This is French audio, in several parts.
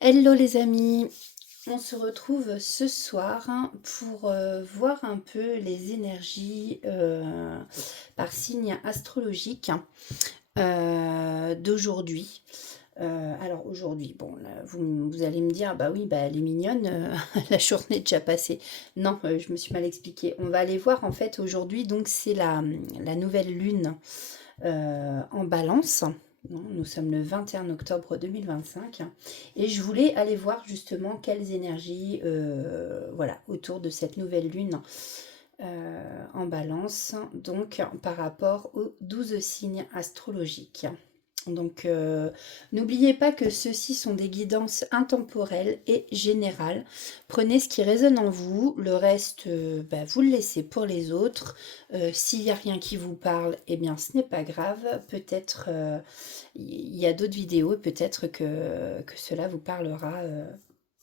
Hello les amis, on se retrouve ce soir pour voir un peu les énergies par signe astrologique d'aujourd'hui. Alors aujourd'hui, bon, là, vous allez me dire, bah oui, bah elle est mignonne, la journée est déjà passée. Non, je me suis mal expliquée. On va aller voir en fait aujourd'hui, donc c'est la nouvelle lune en balance. Nous sommes le 21 octobre 2025 et je voulais aller voir justement quelles énergies voilà, autour de cette nouvelle lune en balance, donc par rapport aux 12 signes astrologiques. Donc, n'oubliez pas que ceux-ci sont des guidances intemporelles et générales. Prenez ce qui résonne en vous, le reste, bah, vous le laissez pour les autres. S'il n'y a rien qui vous parle, eh bien, ce n'est pas grave. Peut-être il y a d'autres vidéos et peut-être que cela vous parlera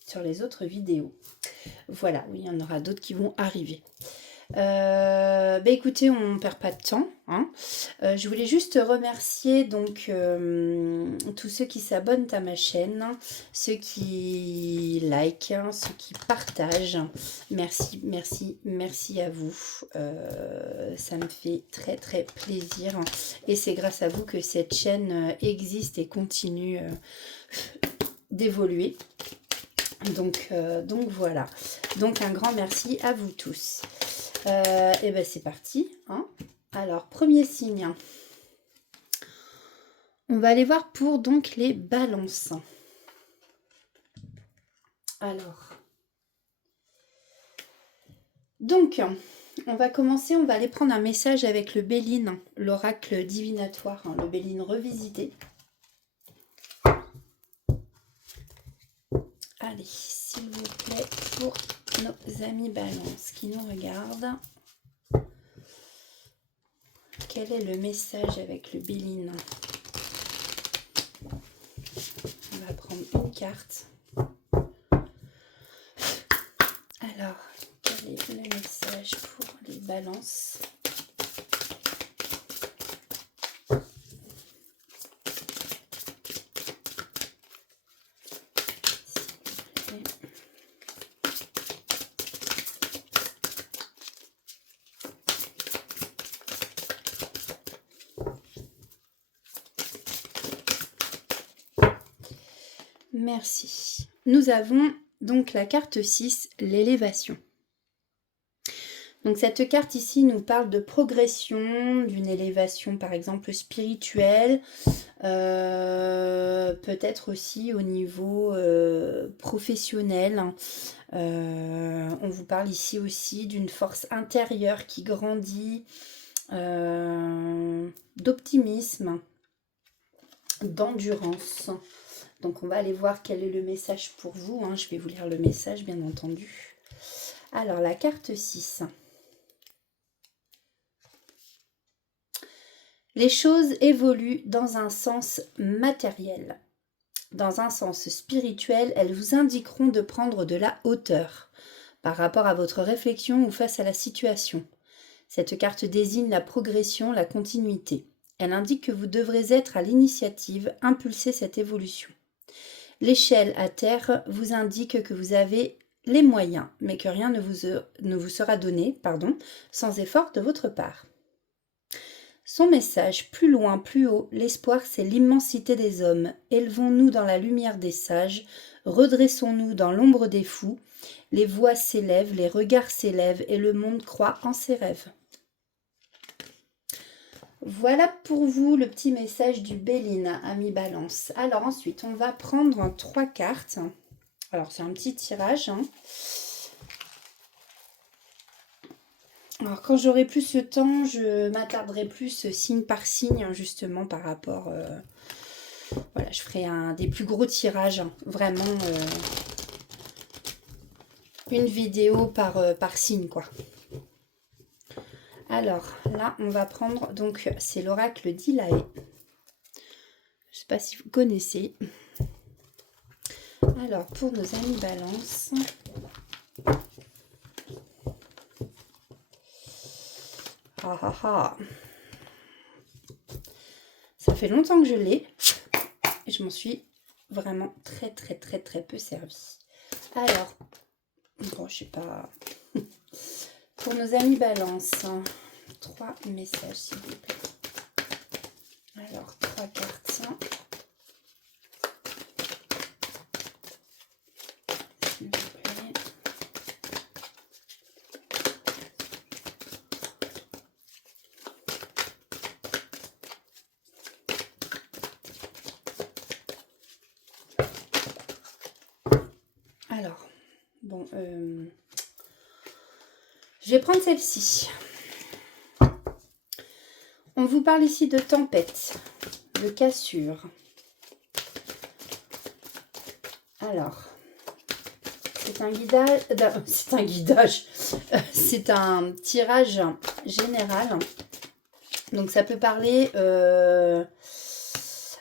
sur les autres vidéos. Voilà, oui, il y en aura d'autres qui vont arriver. Bah écoutez, on perd pas de temps, hein. Je voulais juste remercier donc tous ceux qui s'abonnent à ma chaîne, ceux qui like, ceux qui partagent. Merci, merci, merci à vous. Ça me fait très très plaisir et c'est grâce à vous que cette chaîne existe et continue d'évoluer. Donc voilà. Donc un grand merci à vous tous. Et ben c'est parti. Hein. Alors, premier signe. On va aller voir pour donc les balances. Alors. Donc, on va commencer, on va aller prendre un message avec le Béline, l'oracle divinatoire, le Béline revisité. Allez, s'il vous plaît, pour nos amis balances qui nous regardent. Quel est le message avec le Béline? On va prendre une carte. Alors, quel est le message pour les balances? Merci. Nous avons donc la carte 6, l'élévation. Donc cette carte ici nous parle de progression, d'une élévation par exemple spirituelle, peut-être aussi au niveau professionnel. On vous parle ici aussi d'une force intérieure qui grandit, d'optimisme, d'endurance. Donc on va aller voir quel est le message pour vous. Hein. Je vais vous lire le message bien entendu. Alors la carte 6. Les choses évoluent dans un sens matériel. Dans un sens spirituel, elles vous indiqueront de prendre de la hauteur par rapport à votre réflexion ou face à la situation. Cette carte désigne la progression, la continuité. Elle indique que vous devrez être à l'initiative, impulser cette évolution. L'échelle à terre vous indique que vous avez les moyens, mais que rien ne vous sera donné, sans effort de votre part. Son message, plus loin, plus haut, l'espoir c'est l'immensité des hommes. Élevons-nous dans la lumière des sages, redressons-nous dans l'ombre des fous. Les voix s'élèvent, les regards s'élèvent et le monde croit en ses rêves. Voilà pour vous le petit message du Béline, ami Balance. Alors ensuite, on va prendre 3 cartes. Alors c'est un petit tirage. Hein. Alors quand j'aurai plus ce temps, je m'attarderai plus signe par signe, justement par rapport... voilà, je ferai des plus gros tirages, vraiment une vidéo par signe, quoi. Alors là, on va prendre, donc c'est l'oracle d'Ilae. Je ne sais pas si vous connaissez. Alors, pour nos amis Balance... Ah ah ah. Ça fait longtemps que je l'ai. Et je m'en suis vraiment très très très très peu servi. Alors, bon, je sais pas. Pour nos amis Balance, 3 messages s'il vous plaît. Alors, 3 cartes. S'il vous plaît. Alors, bon, je vais prendre celle-ci. On vous parle ici de tempête, de cassure. Alors, c'est un guidage, c'est un tirage général. Donc ça peut parler,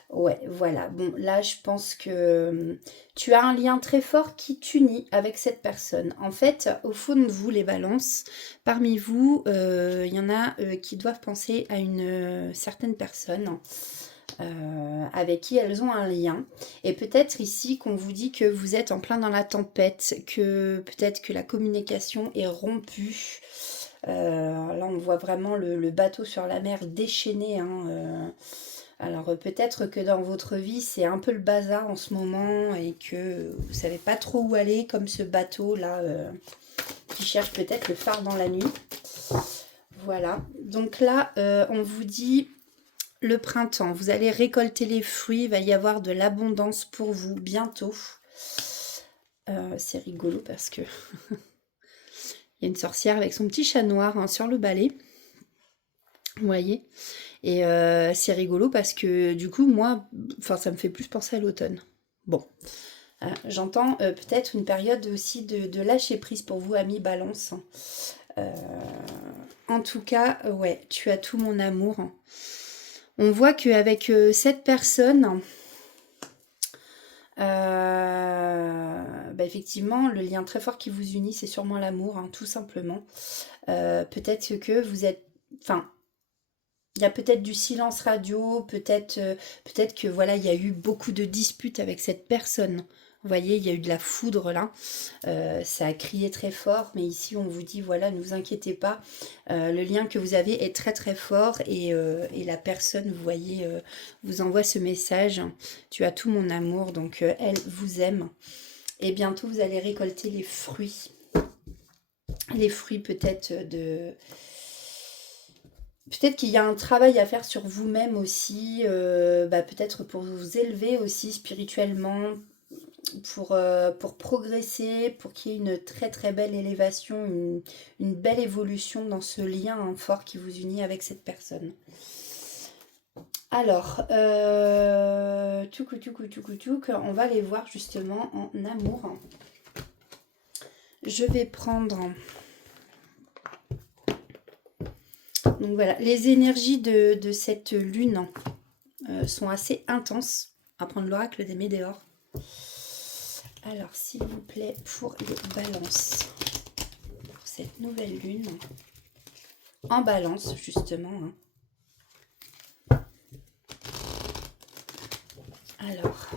ouais, voilà. Bon, là, je pense que tu as un lien très fort qui t'unit avec cette personne. En fait, au fond de vous, les balances, parmi vous, il y en a qui doivent penser à une certaine personne avec qui elles ont un lien. Et peut-être ici qu'on vous dit que vous êtes en plein dans la tempête, que peut-être que la communication est rompue. Là, on voit vraiment le bateau sur la mer déchaîné, hein, alors peut-être que dans votre vie c'est un peu le bazar en ce moment et que vous savez pas trop où aller, comme ce bateau là qui cherche peut-être le phare dans la nuit. Voilà, donc là on vous dit le printemps, vous allez récolter les fruits, il va y avoir de l'abondance pour vous bientôt. C'est rigolo parce que il y a une sorcière avec son petit chat noir, hein, sur le balai, vous voyez. Et c'est rigolo parce que du coup, moi, ça me fait plus penser à l'automne. Bon, j'entends peut-être une période aussi de lâcher prise pour vous, amis Balance. En tout cas, ouais, tu as tout mon amour. On voit qu'avec cette personne, effectivement, le lien très fort qui vous unit, c'est sûrement l'amour, hein, tout simplement. Peut-être que vous êtes... Enfin, il y a peut-être du silence radio, peut-être que voilà, il y a eu beaucoup de disputes avec cette personne. Vous voyez, il y a eu de la foudre là. Ça a crié très fort, mais ici on vous dit voilà, ne vous inquiétez pas. Le lien que vous avez est très très fort et la personne, vous voyez, vous envoie ce message. Tu as tout mon amour, donc elle vous aime. Et bientôt vous allez récolter les fruits. Les fruits peut-être de... Peut-être qu'il y a un travail à faire sur vous-même aussi, peut-être pour vous élever aussi spirituellement, pour progresser, pour qu'il y ait une très très belle élévation, une belle évolution dans ce lien, hein, fort qui vous unit avec cette personne. Alors, on va les voir justement en amour. Je vais prendre... Donc voilà, les énergies de cette lune sont assez intenses. On va prendre l'oracle des Médéors. Alors, s'il vous plaît, pour les balances, pour cette nouvelle lune, en balance, justement. Hein. Alors,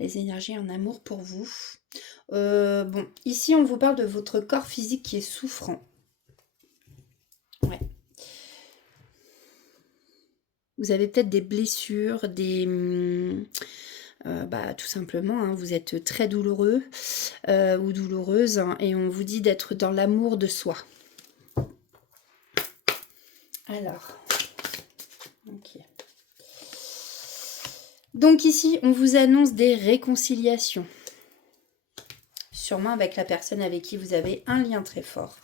les énergies en amour pour vous. Bon, ici, on vous parle de votre corps physique qui est souffrant. Ouais. Vous avez peut-être des blessures, tout simplement, hein, vous êtes très douloureux ou douloureuse, hein, et on vous dit d'être dans l'amour de soi. Alors, ok. Donc ici, on vous annonce des réconciliations. Sûrement avec la personne avec qui vous avez un lien très fort.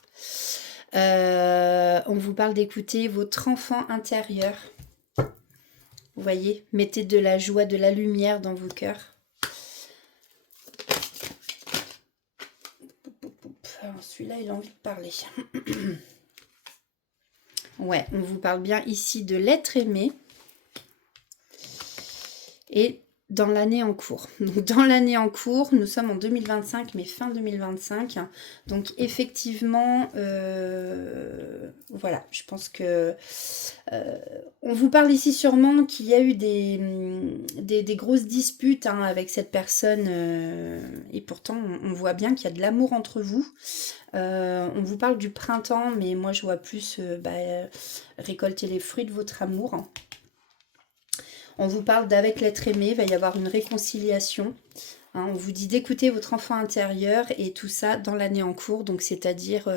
On vous parle d'écouter votre enfant intérieur. Vous voyez, mettez de la joie, de la lumière dans vos cœurs. Alors celui-là, il a envie de parler. Ouais, on vous parle bien ici de l'être aimé. Et dans l'année en cours. Donc dans l'année en cours, nous sommes en 2025, mais fin 2025. Donc effectivement, Voilà, je pense que on vous parle ici sûrement qu'il y a eu des grosses disputes hein, avec cette personne et pourtant on voit bien qu'il y a de l'amour entre vous. On vous parle du printemps, mais moi je vois plus récolter les fruits de votre amour. On vous parle d'avec l'être aimé, il va y avoir une réconciliation. Hein, on vous dit d'écouter votre enfant intérieur et tout ça dans l'année en cours, donc c'est-à-dire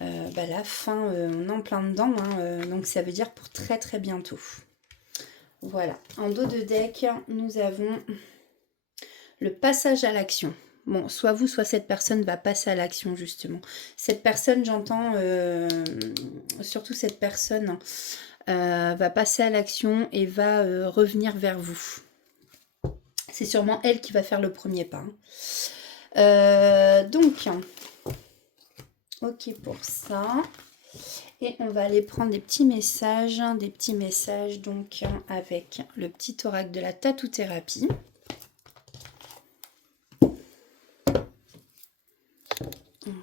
la fin, on est en plein dedans, hein, donc ça veut dire pour très très bientôt. Voilà, en dos de deck, nous avons le passage à l'action. Bon, soit vous, soit cette personne va passer à l'action, justement. Cette personne, j'entends, surtout cette personne, va passer à l'action et va revenir vers vous. C'est sûrement elle qui va faire le premier pas. Donc, ok pour ça. Et on va aller prendre des petits messages donc avec le petit oracle de la tatou-thérapie.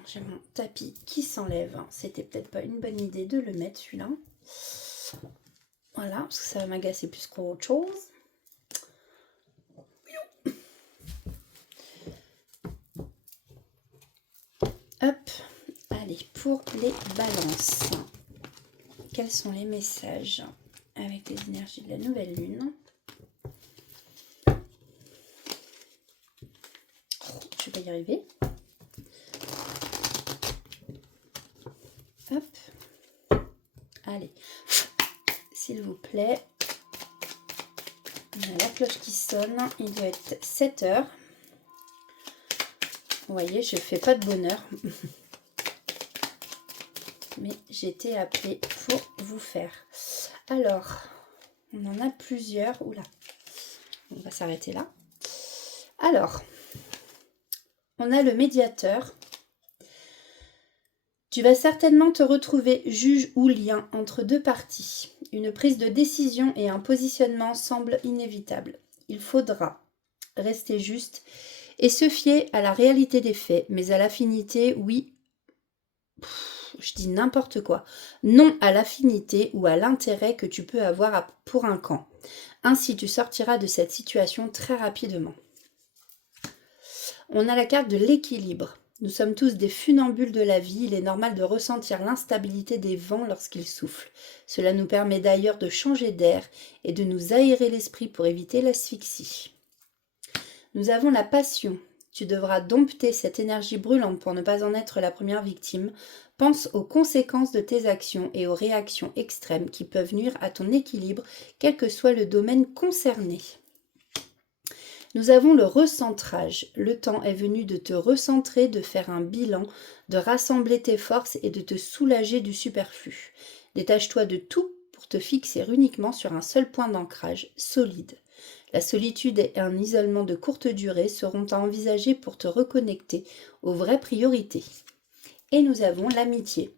J'ai mon tapis qui s'enlève. C'était peut-être pas une bonne idée de le mettre celui-là. Voilà, parce que ça va m'agacer plus qu'autre chose. Hop, allez, pour les balances. Quels sont les messages avec les énergies de la nouvelle lune? Je vais pas y arriver. Hop. Allez. S'il vous plaît. On a la cloche qui sonne. Il doit être 7 heures. Vous voyez, je ne fais pas de bonheur. Mais j'ai été appelée pour vous faire. Alors, on en a plusieurs. Oula. On va s'arrêter là. Alors, on a le médiateur. Tu vas certainement te retrouver juge ou lien entre deux parties. Une prise de décision et un positionnement semblent inévitables. Il faudra rester juste et se fier à la réalité des faits, mais à l'affinité, oui, je dis n'importe quoi, non à l'affinité ou à l'intérêt que tu peux avoir pour un camp. Ainsi, tu sortiras de cette situation très rapidement. On a la carte de l'équilibre. Nous sommes tous des funambules de la vie, il est normal de ressentir l'instabilité des vents lorsqu'ils soufflent. Cela nous permet d'ailleurs de changer d'air et de nous aérer l'esprit pour éviter l'asphyxie. Nous avons la passion. Tu devras dompter cette énergie brûlante pour ne pas en être la première victime. Pense aux conséquences de tes actions et aux réactions extrêmes qui peuvent nuire à ton équilibre, quel que soit le domaine concerné. Nous avons le recentrage. Le temps est venu de te recentrer, de faire un bilan, de rassembler tes forces et de te soulager du superflu. Détache-toi de tout pour te fixer uniquement sur un seul point d'ancrage, solide. La solitude et un isolement de courte durée seront à envisager pour te reconnecter aux vraies priorités. Et nous avons l'amitié.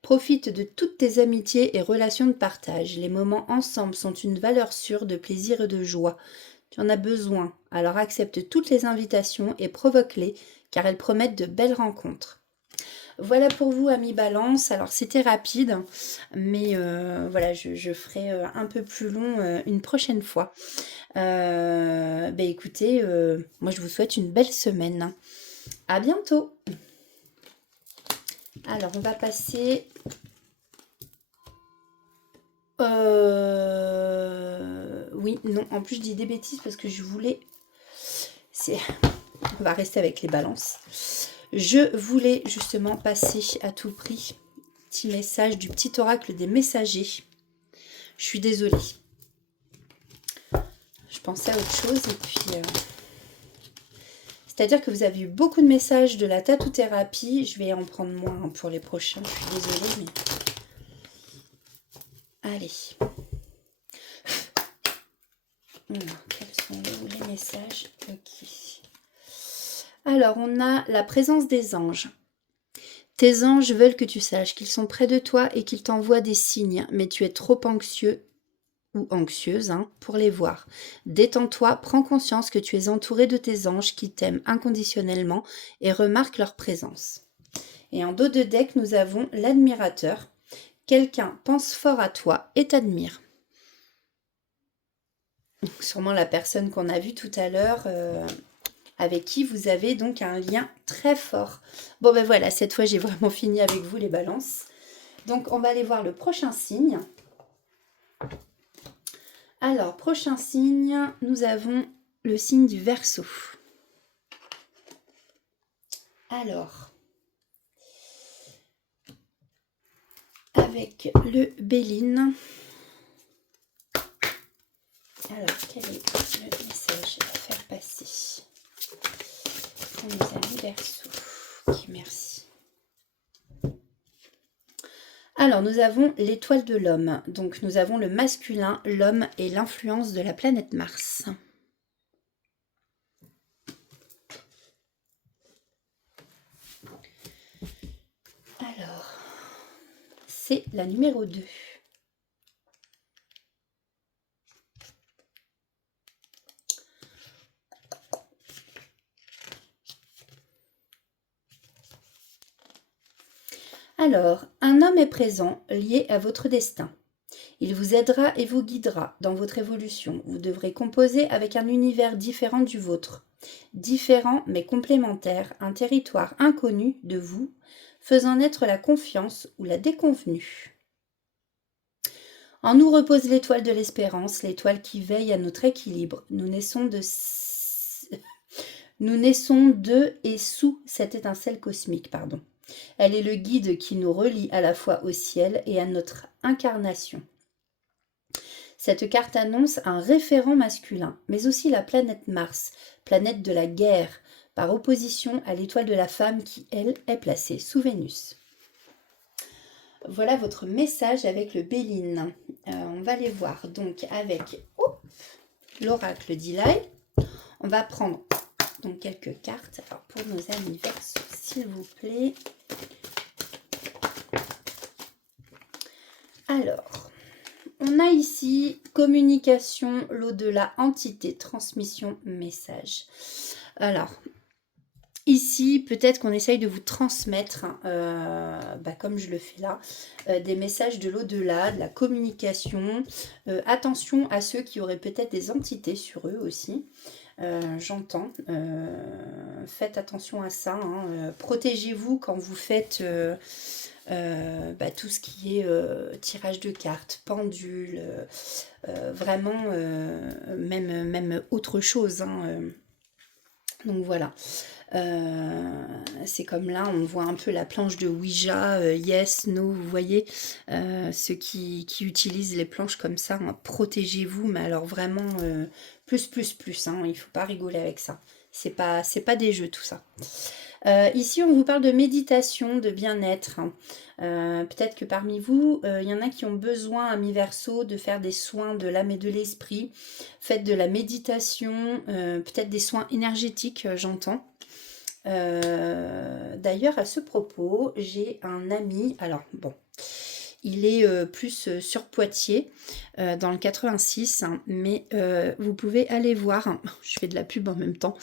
Profite de toutes tes amitiés et relations de partage. Les moments ensemble sont une valeur sûre de plaisir et de joie. Tu en as besoin, alors accepte toutes les invitations et provoque-les, car elles promettent de belles rencontres. Voilà pour vous, amis Balance. Alors, c'était rapide, mais voilà, je ferai un peu plus long une prochaine fois. Écoutez, moi, je vous souhaite une belle semaine. À bientôt. Alors, on va passer... Oui, non, en plus je dis des bêtises parce que je voulais... On va rester avec les balances. Je voulais justement passer à tout prix petit message du petit oracle des messagers. Je suis désolée. Je pensais à autre chose et puis... C'est-à-dire que vous avez eu beaucoup de messages de la tatou-thérapie. Je vais en prendre moins pour les prochains. Je suis désolée, mais... Allez. Alors, quels sont les messages? Ok. Alors, on a la présence des anges. Tes anges veulent que tu saches qu'ils sont près de toi et qu'ils t'envoient des signes, mais tu es trop anxieux ou anxieuse pour les voir. Détends-toi, prends conscience que tu es entouré de tes anges qui t'aiment inconditionnellement et remarque leur présence. Et en dos de deck, nous avons l'admirateur. Quelqu'un pense fort à toi et t'admire. Sûrement la personne qu'on a vue tout à l'heure, avec qui vous avez donc un lien très fort. Bon ben voilà, cette fois j'ai vraiment fini avec vous les balances. Donc on va aller voir le prochain signe. Alors, prochain signe, nous avons le signe du Verseau. Alors, avec le Béline. Alors, quel est le message à faire passer pour nos amis Verseau? Ok, merci. Alors, nous avons l'étoile de l'homme. Donc, nous avons le masculin, l'homme et l'influence de la planète Mars. Alors, c'est la numéro 2. Alors, un homme est présent, lié à votre destin. Il vous aidera et vous guidera dans votre évolution. Vous devrez composer avec un univers différent du vôtre. Différent mais complémentaire, un territoire inconnu de vous, faisant naître la confiance ou la déconvenue. En nous repose l'étoile de l'espérance, l'étoile qui veille à notre équilibre. Nous naissons de et sous cette étincelle cosmique, pardon. Elle est le guide qui nous relie à la fois au ciel et à notre incarnation. Cette carte annonce un référent masculin, mais aussi la planète Mars, planète de la guerre, par opposition à l'étoile de la femme qui, elle, est placée sous Vénus. Voilà votre message avec le Béline. On va les voir donc avec l'oracle d'Ilaï. On va prendre donc quelques cartes. Alors pour nos amis Verseau, s'il vous plaît. Alors, on a ici communication, l'au-delà, entité, transmission, message. Alors, ici, peut-être qu'on essaye de vous transmettre, comme je le fais là, des messages de l'au-delà, de la communication. Attention à ceux qui auraient peut-être des entités sur eux aussi. J'entends. Faites attention à ça. Protégez-vous quand vous faites tout ce qui est tirage de cartes, pendule, vraiment même autre chose. Donc voilà. C'est comme là, on voit un peu la planche de Ouija, yes, no, vous voyez, ceux qui utilisent les planches comme ça, protégez-vous, mais alors vraiment plus, il faut pas rigoler avec ça. C'est pas des jeux tout ça. Ici, on vous parle de méditation, de bien-être. Peut-être que parmi vous, il y en a qui ont besoin, amis Verseau, de faire des soins de l'âme et de l'esprit. Faites de la méditation, peut-être des soins énergétiques, j'entends. D'ailleurs, à ce propos, j'ai un ami, alors bon, il est plus sur Poitiers, dans le 86, mais vous pouvez aller voir, je fais de la pub en même temps,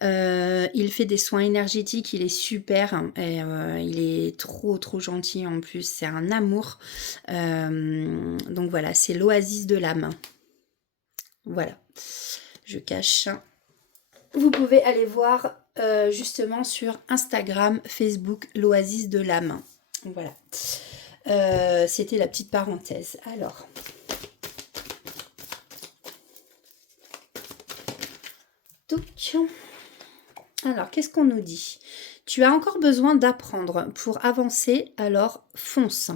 il fait des soins énergétiques, il est super, et il est trop gentil en plus, c'est un amour, donc voilà, c'est l'oasis de l'âme. Voilà, je cache. Vous pouvez aller voir justement sur Instagram, Facebook, l'oasis de l'âme. Voilà. C'était la petite parenthèse. Alors. Alors, qu'est-ce qu'on nous dit? Tu as encore besoin d'apprendre pour avancer, alors fonce.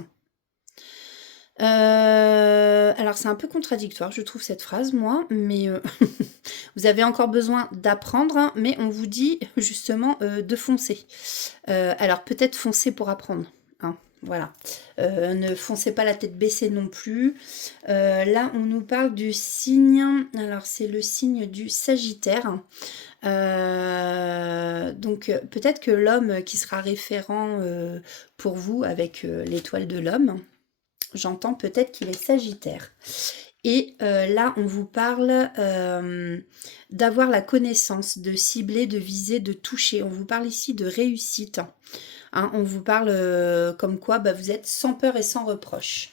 Alors c'est un peu contradictoire, je trouve cette phrase, moi, mais vous avez encore besoin d'apprendre, mais on vous dit justement de foncer. Alors peut-être foncer pour apprendre, voilà. Ne foncez pas la tête baissée non plus. Là, on nous parle du signe, alors c'est le signe du Sagittaire. Donc peut-être que l'homme qui sera référent pour vous avec l'étoile de l'homme, j'entends peut-être qu'il est Sagittaire. Et là, on vous parle d'avoir la connaissance, de cibler, de viser, de toucher. On vous parle ici de réussite. Hein, on vous parle comme quoi bah, vous êtes sans peur et sans reproche.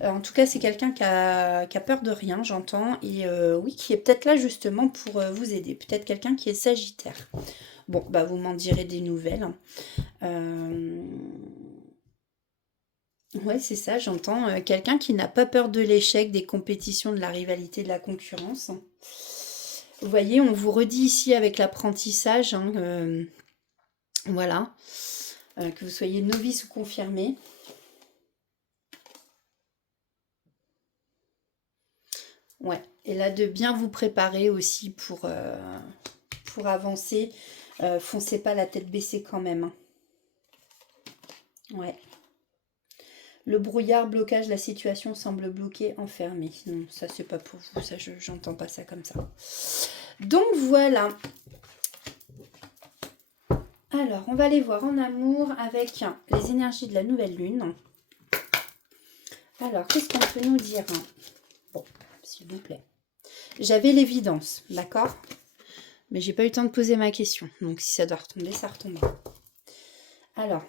En tout cas, c'est quelqu'un qui a peur de rien, j'entends. Et oui, qui est peut-être là justement pour vous aider. Peut-être quelqu'un qui est sagittaire. Bon, bah vous m'en direz des nouvelles. Hein. Ouais, c'est ça, j'entends. Quelqu'un qui n'a pas peur de l'échec, des compétitions, de la rivalité, de la concurrence. Vous voyez, on vous redit ici avec l'apprentissage, hein, voilà, que vous soyez novice ou confirmé. Ouais, et là de bien vous préparer aussi pour avancer. Foncez pas la tête baissée quand même. Hein. Ouais. Le brouillard, blocage, la situation semble bloquée, enfermée. Non, ça c'est pas pour vous, ça j'entends pas ça comme ça. Donc voilà. Alors, on va aller voir en amour avec les énergies de la nouvelle lune. Alors, qu'est-ce qu'on peut nous dire? Bon, s'il vous plaît. J'avais l'évidence, d'accord? Mais j'ai pas eu le temps de poser ma question. Donc, si ça doit retomber, ça retombera. Alors,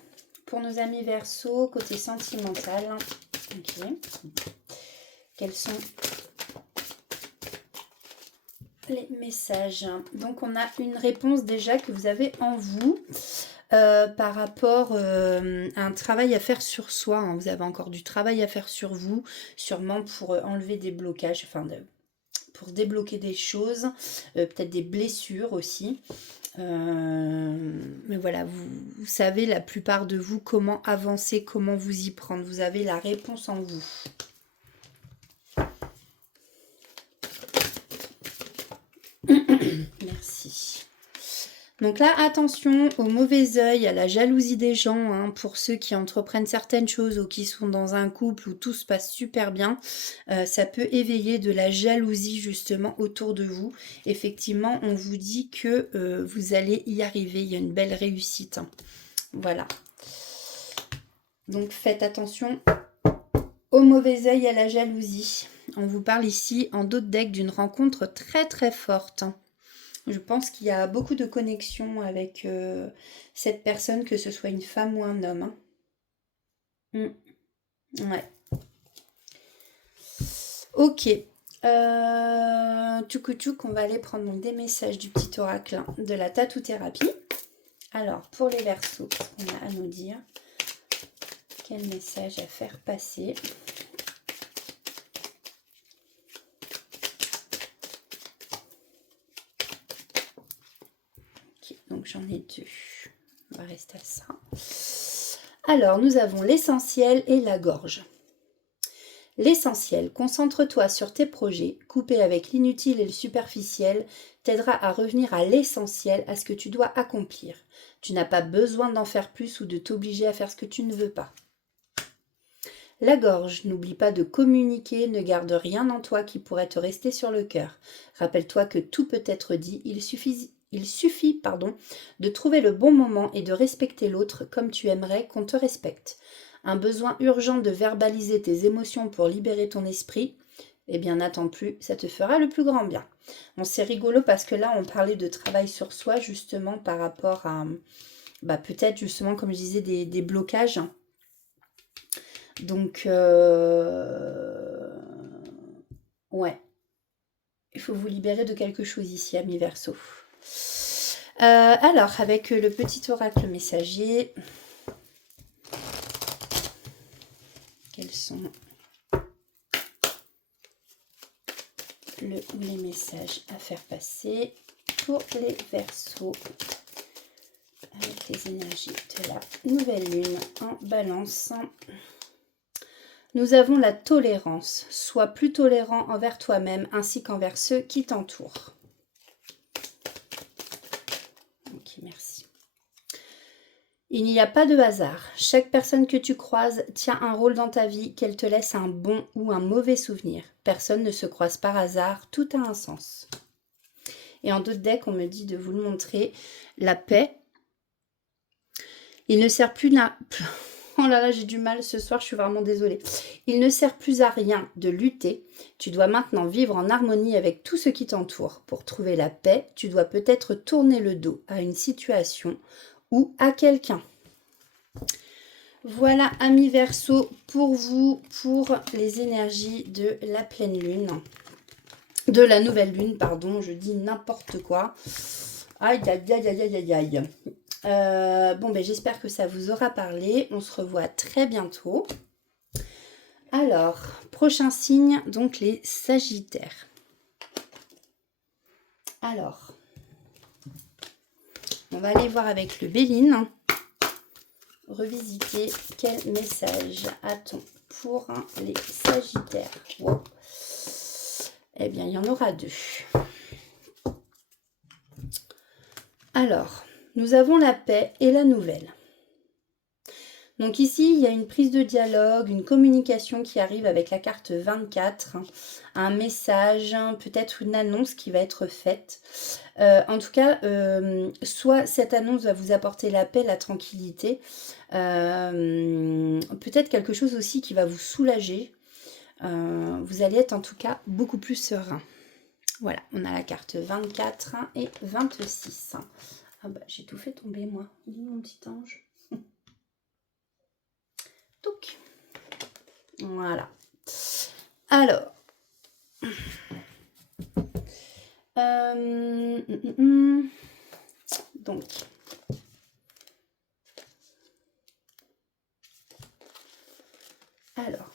pour nos amis Verseau, côté sentimental. Ok. Quels sont les messages? Donc, on a une réponse déjà que vous avez en vous. Par rapport à un travail à faire sur soi. Hein. Vous avez encore du travail à faire sur vous, sûrement pour enlever des blocages, enfin pour débloquer des choses, peut-être des blessures aussi. Mais voilà, vous savez la plupart de vous comment avancer, comment vous y prendre. Vous avez la réponse en vous. Merci. Donc là, attention au mauvais œil, à la jalousie des gens, hein, pour ceux qui entreprennent certaines choses ou qui sont dans un couple où tout se passe super bien. Ça peut éveiller de la jalousie justement autour de vous. Effectivement, on vous dit que vous allez y arriver, il y a une belle réussite. Hein. Voilà. Donc faites attention au mauvais œil, à la jalousie. On vous parle ici en d'autres decks d'une rencontre très très forte. Hein. Je pense qu'il y a beaucoup de connexions avec cette personne, que ce soit une femme ou un homme. Hein. Ouais. Ok. Tchouk, on va aller prendre donc des messages du petit oracle de la tatou-thérapie. Alors, pour les Verseaux, qu'est-ce qu'on a à nous dire? Quel message à faire passer? Donc j'en ai deux. On va rester à ça. Alors, nous avons l'essentiel et la gorge. L'essentiel, concentre-toi sur tes projets, couper avec l'inutile et le superficiel, t'aidera à revenir à l'essentiel, à ce que tu dois accomplir. Tu n'as pas besoin d'en faire plus ou de t'obliger à faire ce que tu ne veux pas. La gorge, n'oublie pas de communiquer, ne garde rien en toi qui pourrait te rester sur le cœur. Rappelle-toi que tout peut être dit, il suffit de trouver le bon moment et de respecter l'autre comme tu aimerais qu'on te respecte. Un besoin urgent de verbaliser tes émotions pour libérer ton esprit, eh bien n'attends plus, ça te fera le plus grand bien. Bon, c'est rigolo parce que là on parlait de travail sur soi justement par rapport à peut-être justement comme je disais des blocages. Donc ouais, il faut vous libérer de quelque chose ici, amis Verseau. Alors, avec le petit oracle messager, quels sont les messages à faire passer pour les Verseaux avec les énergies de la nouvelle lune en balance? Nous avons la tolérance. Sois plus tolérant envers toi-même ainsi qu'envers ceux qui t'entourent. Ok, merci. Il n'y a pas de hasard. Chaque personne que tu croises tient un rôle dans ta vie, qu'elle te laisse un bon ou un mauvais souvenir. Personne ne se croise par hasard, tout a un sens. Et en d'autres decks, on me dit de vous le montrer. La paix. Il ne sert plus Oh là là, j'ai du mal ce soir, je suis vraiment désolée. Il ne sert plus à rien de lutter. Tu dois maintenant vivre en harmonie avec tout ce qui t'entoure. Pour trouver la paix, tu dois peut-être tourner le dos à une situation ou à quelqu'un. Voilà, amis Verseau, pour vous, pour les énergies de la pleine lune. De la nouvelle lune, pardon, je dis n'importe quoi. Aïe, aïe, aïe, aïe, aïe, aïe. Bon, ben j'espère que ça vous aura parlé. On se revoit très bientôt. Alors, prochain signe, donc les Sagittaires. Alors, on va aller voir avec le Béline. Revisiter quel message a-t-on pour les Sagittaires. Wow. Eh bien, il y en aura deux. Alors, nous avons la paix et la nouvelle. Donc ici, il y a une prise de dialogue, une communication qui arrive avec la carte 24, un message, peut-être une annonce qui va être faite. En tout cas, soit cette annonce va vous apporter la paix, la tranquillité, peut-être quelque chose aussi qui va vous soulager. Vous allez être en tout cas beaucoup plus serein. Voilà, on a la carte 24 et 26. Ah bah, j'ai tout fait tomber, moi. Il est où mon petit ange? Donc, voilà. Alors, donc, alors,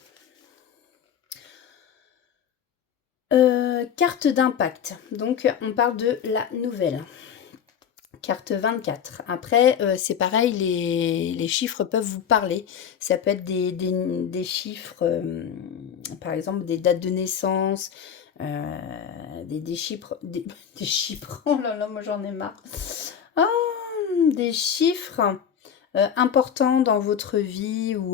carte d'impact. Donc, on parle de la nouvelle. Carte 24. Après, c'est pareil, les chiffres peuvent vous parler. Ça peut être des chiffres, par exemple, des dates de naissance, des chiffres, des chiffres, oh là là, moi j'en ai marre. Des chiffres importants dans votre vie ou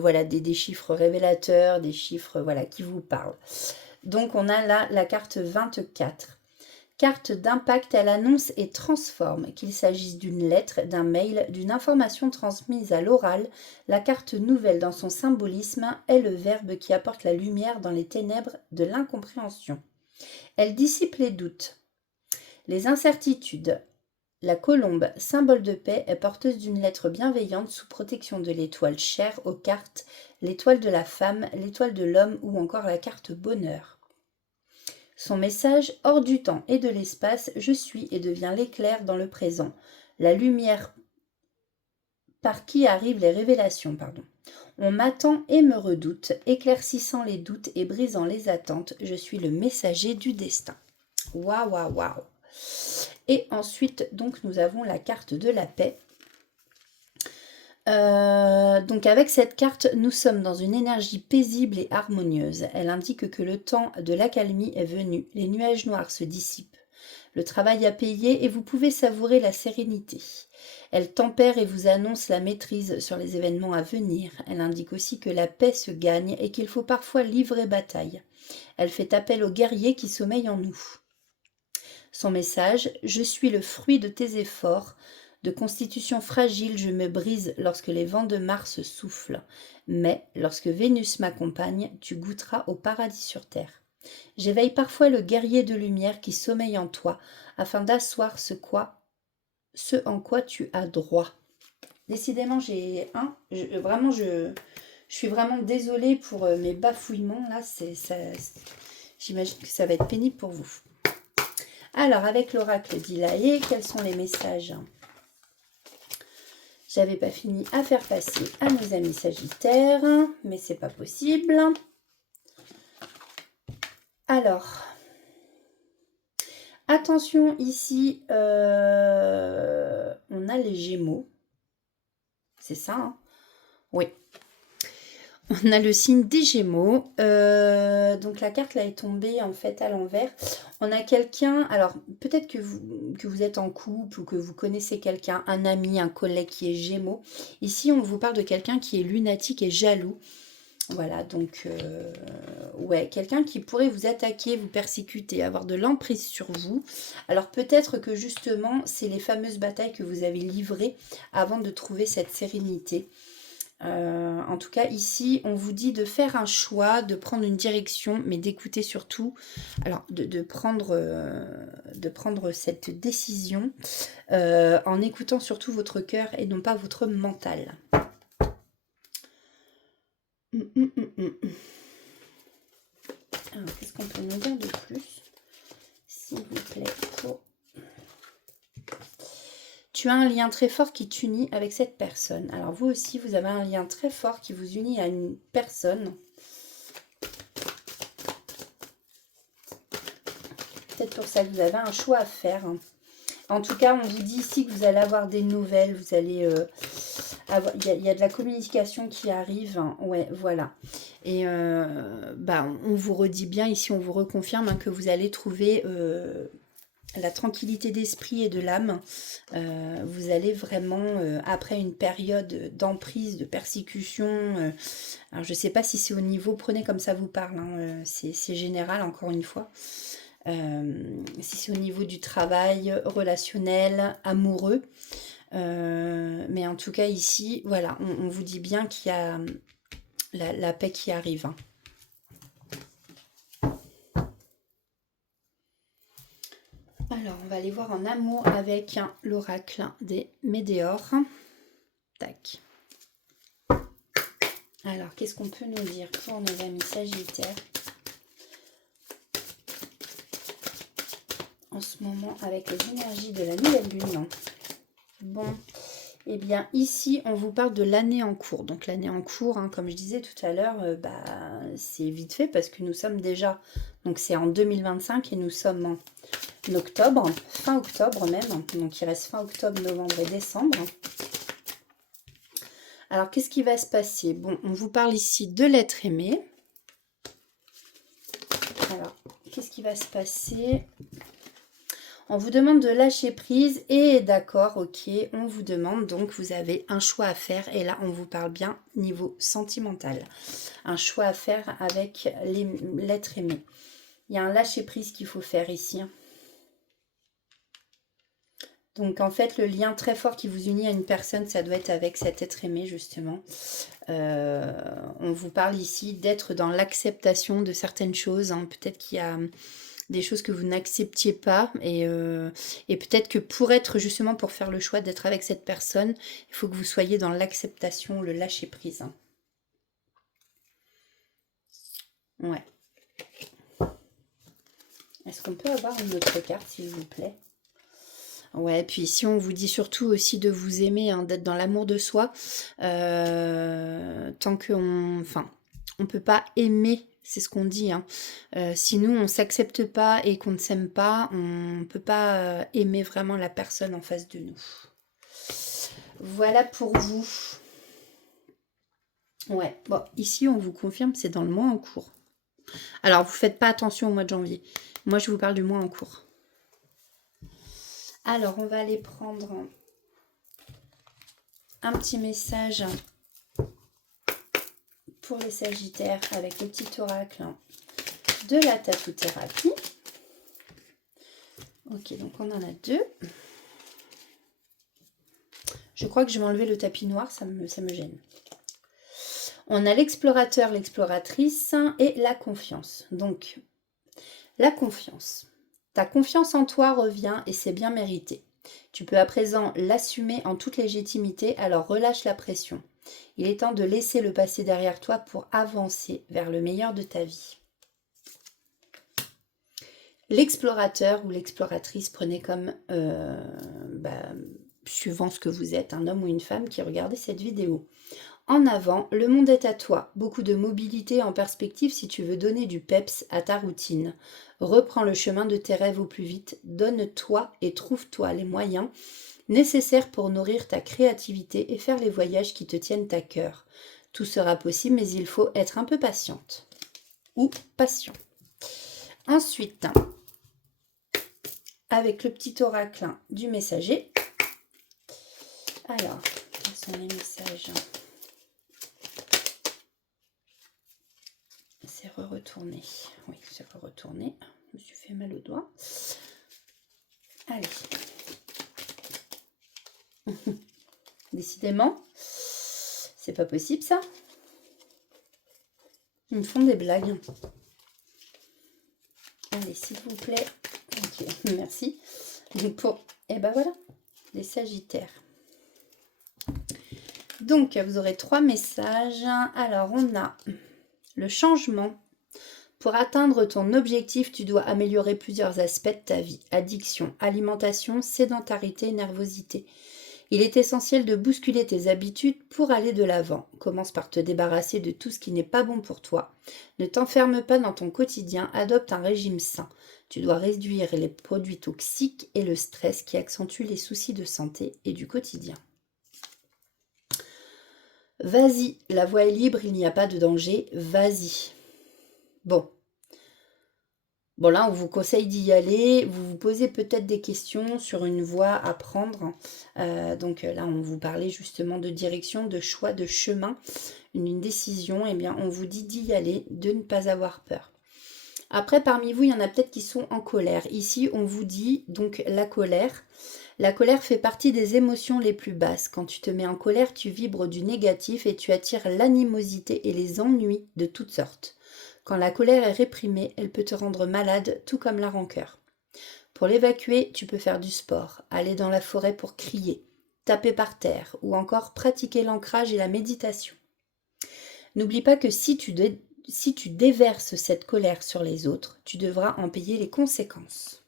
voilà, des chiffres révélateurs, des chiffres voilà, qui vous parlent. Donc, on a là la carte 24. Carte d'impact, elle annonce et transforme, qu'il s'agisse d'une lettre, d'un mail, d'une information transmise à l'oral. La carte nouvelle dans son symbolisme est le verbe qui apporte la lumière dans les ténèbres de l'incompréhension. Elle dissipe les doutes, les incertitudes. La colombe, symbole de paix, est porteuse d'une lettre bienveillante sous protection de l'étoile chère aux cartes, l'étoile de la femme, l'étoile de l'homme ou encore la carte bonheur. Son message, hors du temps et de l'espace, je suis et deviens l'éclair dans le présent, la lumière par qui arrivent les révélations, On m'attend et me redoute, éclaircissant les doutes et brisant les attentes, je suis le messager du destin. Waouh, waouh, waouh. Et ensuite, donc, nous avons la carte de la paix. Donc avec cette carte, nous sommes dans une énergie paisible et harmonieuse. Elle indique que le temps de l'accalmie est venu. Les nuages noirs se dissipent. Le travail a payé et vous pouvez savourer la sérénité. Elle tempère et vous annonce la maîtrise sur les événements à venir. Elle indique aussi que la paix se gagne et qu'il faut parfois livrer bataille. Elle fait appel aux guerriers qui sommeillent en nous. Son message, je suis le fruit de tes efforts. De constitution fragile, je me brise lorsque les vents de Mars soufflent. Mais lorsque Vénus m'accompagne, tu goûteras au paradis sur terre. J'éveille parfois le guerrier de lumière qui sommeille en toi, afin d'asseoir ce en quoi tu as droit. Décidément, je suis vraiment désolée pour mes bafouillements. Là, j'imagine que ça va être pénible pour vous. Alors, avec l'oracle d'Ilaé, quels sont les messages ? J'avais pas fini à faire passer à nos amis Sagittaires, mais c'est pas possible. Alors, attention ici, on a les Gémeaux. C'est ça, hein? Oui. On a le signe des Gémeaux. Donc la carte là est tombée en fait à l'envers. On a quelqu'un, alors peut-être que vous êtes en couple ou que vous connaissez quelqu'un, un ami, un collègue qui est Gémeaux. Ici on vous parle de quelqu'un qui est lunatique et jaloux. Voilà, donc ouais, quelqu'un qui pourrait vous attaquer, vous persécuter, avoir de l'emprise sur vous. Alors peut-être que justement c'est les fameuses batailles que vous avez livrées avant de trouver cette sérénité. En tout cas, ici, on vous dit de faire un choix, de prendre une direction, mais d'écouter surtout, alors de prendre cette décision en écoutant surtout votre cœur et non pas votre mental. Alors, qu'est-ce qu'on peut nous dire de plus, s'il vous plaît, pour... Tu as un lien très fort qui t'unit avec cette personne. Alors vous aussi, vous avez un lien très fort qui vous unit à une personne. Peut-être pour ça que vous avez un choix à faire. En tout cas, on vous dit ici que vous allez avoir des nouvelles. Vous allez avoir... Il y a de la communication qui arrive. Ouais, voilà. Et on vous redit bien ici, on vous reconfirme que vous allez trouver... la tranquillité d'esprit et de l'âme, vous allez vraiment, après une période d'emprise, de persécution, alors je ne sais pas si c'est au niveau, prenez comme ça vous parle, c'est général encore une fois, si c'est au niveau du travail, relationnel, amoureux, mais en tout cas ici, voilà, on vous dit bien qu'il y a la paix qui arrive, hein. Alors, on va aller voir en amour avec l'oracle des Médéors. Tac. Alors, qu'est-ce qu'on peut nous dire pour nos amis Sagittaires en ce moment avec les énergies de la nouvelle lune? Bon, eh bien ici, on vous parle de l'année en cours. Donc l'année en cours, comme je disais tout à l'heure, c'est vite fait parce que nous sommes déjà, donc c'est en 2025 et nous sommes en octobre, fin octobre même, donc il reste fin octobre, novembre et décembre. Alors qu'est-ce qui va se passer? Bon, on vous parle ici de l'être aimé. Alors, qu'est-ce qui va se passer? On vous demande de lâcher prise et d'accord, ok, on vous demande, donc vous avez un choix à faire et là on vous parle bien niveau sentimental. Un choix à faire avec l'être aimé. Il y a un lâcher prise qu'il faut faire ici. Donc en fait, le lien très fort qui vous unit à une personne, ça doit être avec cet être aimé justement. On vous parle ici d'être dans l'acceptation de certaines choses. Peut-être qu'il y a des choses que vous n'acceptiez pas et peut-être que pour faire le choix d'être avec cette personne, il faut que vous soyez dans l'acceptation, le lâcher prise. Ouais. Est-ce qu'on peut avoir une autre carte s'il vous plaît? Ouais, puis ici on vous dit surtout aussi de vous aimer, d'être dans l'amour de soi. Tant qu'on... Enfin, on peut pas aimer, c'est ce qu'on dit. Si nous, on s'accepte pas et qu'on ne s'aime pas, on peut pas aimer vraiment la personne en face de nous. Voilà pour vous. Ouais, bon, ici on vous confirme, c'est dans le mois en cours. Alors, vous faites pas attention au mois de janvier. Moi, je vous parle du mois en cours. Alors, on va aller prendre un petit message pour les Sagittaires avec le petit oracle de la tatou-thérapie. Ok, donc on en a deux. Je crois que je vais enlever le tapis noir, ça me gêne. On a l'explorateur, l'exploratrice et la confiance. Donc, la confiance. Ta confiance en toi revient et c'est bien mérité. Tu peux à présent l'assumer en toute légitimité, alors relâche la pression. Il est temps de laisser le passé derrière toi pour avancer vers le meilleur de ta vie. L'explorateur ou l'exploratrice, prenez comme, suivant ce que vous êtes, un homme ou une femme qui regardait cette vidéo. En avant, le monde est à toi. Beaucoup de mobilité en perspective si tu veux donner du peps à ta routine. Reprends le chemin de tes rêves au plus vite. Donne-toi et trouve-toi les moyens nécessaires pour nourrir ta créativité et faire les voyages qui te tiennent à cœur. Tout sera possible, mais il faut être un peu patiente. Ou patient. Ensuite, avec le petit oracle du messager. Alors, quels sont les messages ? C'est retourné. Oui, c'est retourné. Je me suis fait mal au doigt. Allez. Décidément, C'est pas possible ça? Ils me font des blagues. Allez, s'il vous plaît. Ok, merci. Et ben voilà, les Sagittaires. Donc, vous aurez 3 messages. Alors, on a le changement. Pour atteindre ton objectif, tu dois améliorer plusieurs aspects de ta vie. Addiction, alimentation, sédentarité, nervosité. Il est essentiel de bousculer tes habitudes pour aller de l'avant. Commence par te débarrasser de tout ce qui n'est pas bon pour toi. Ne t'enferme pas dans ton quotidien, adopte un régime sain. Tu dois réduire les produits toxiques et le stress qui accentuent les soucis de santé et du quotidien. Vas-y, la voie est libre, il n'y a pas de danger, vas-y. Bon, là, on vous conseille d'y aller. Vous vous posez peut-être des questions sur une voie à prendre. Donc là, on vous parlait justement de direction, de choix, de chemin, une décision. Eh bien, on vous dit d'y aller, de ne pas avoir peur. Après, parmi vous, il y en a peut-être qui sont en colère. Ici, on vous dit donc la colère. La colère fait partie des émotions les plus basses. Quand tu te mets en colère, tu vibres du négatif et tu attires l'animosité et les ennuis de toutes sortes. Quand la colère est réprimée, elle peut te rendre malade, tout comme la rancœur. Pour l'évacuer, tu peux faire du sport, aller dans la forêt pour crier, taper par terre ou encore pratiquer l'ancrage et la méditation. N'oublie pas que si tu déverses cette colère sur les autres, tu devras en payer les conséquences.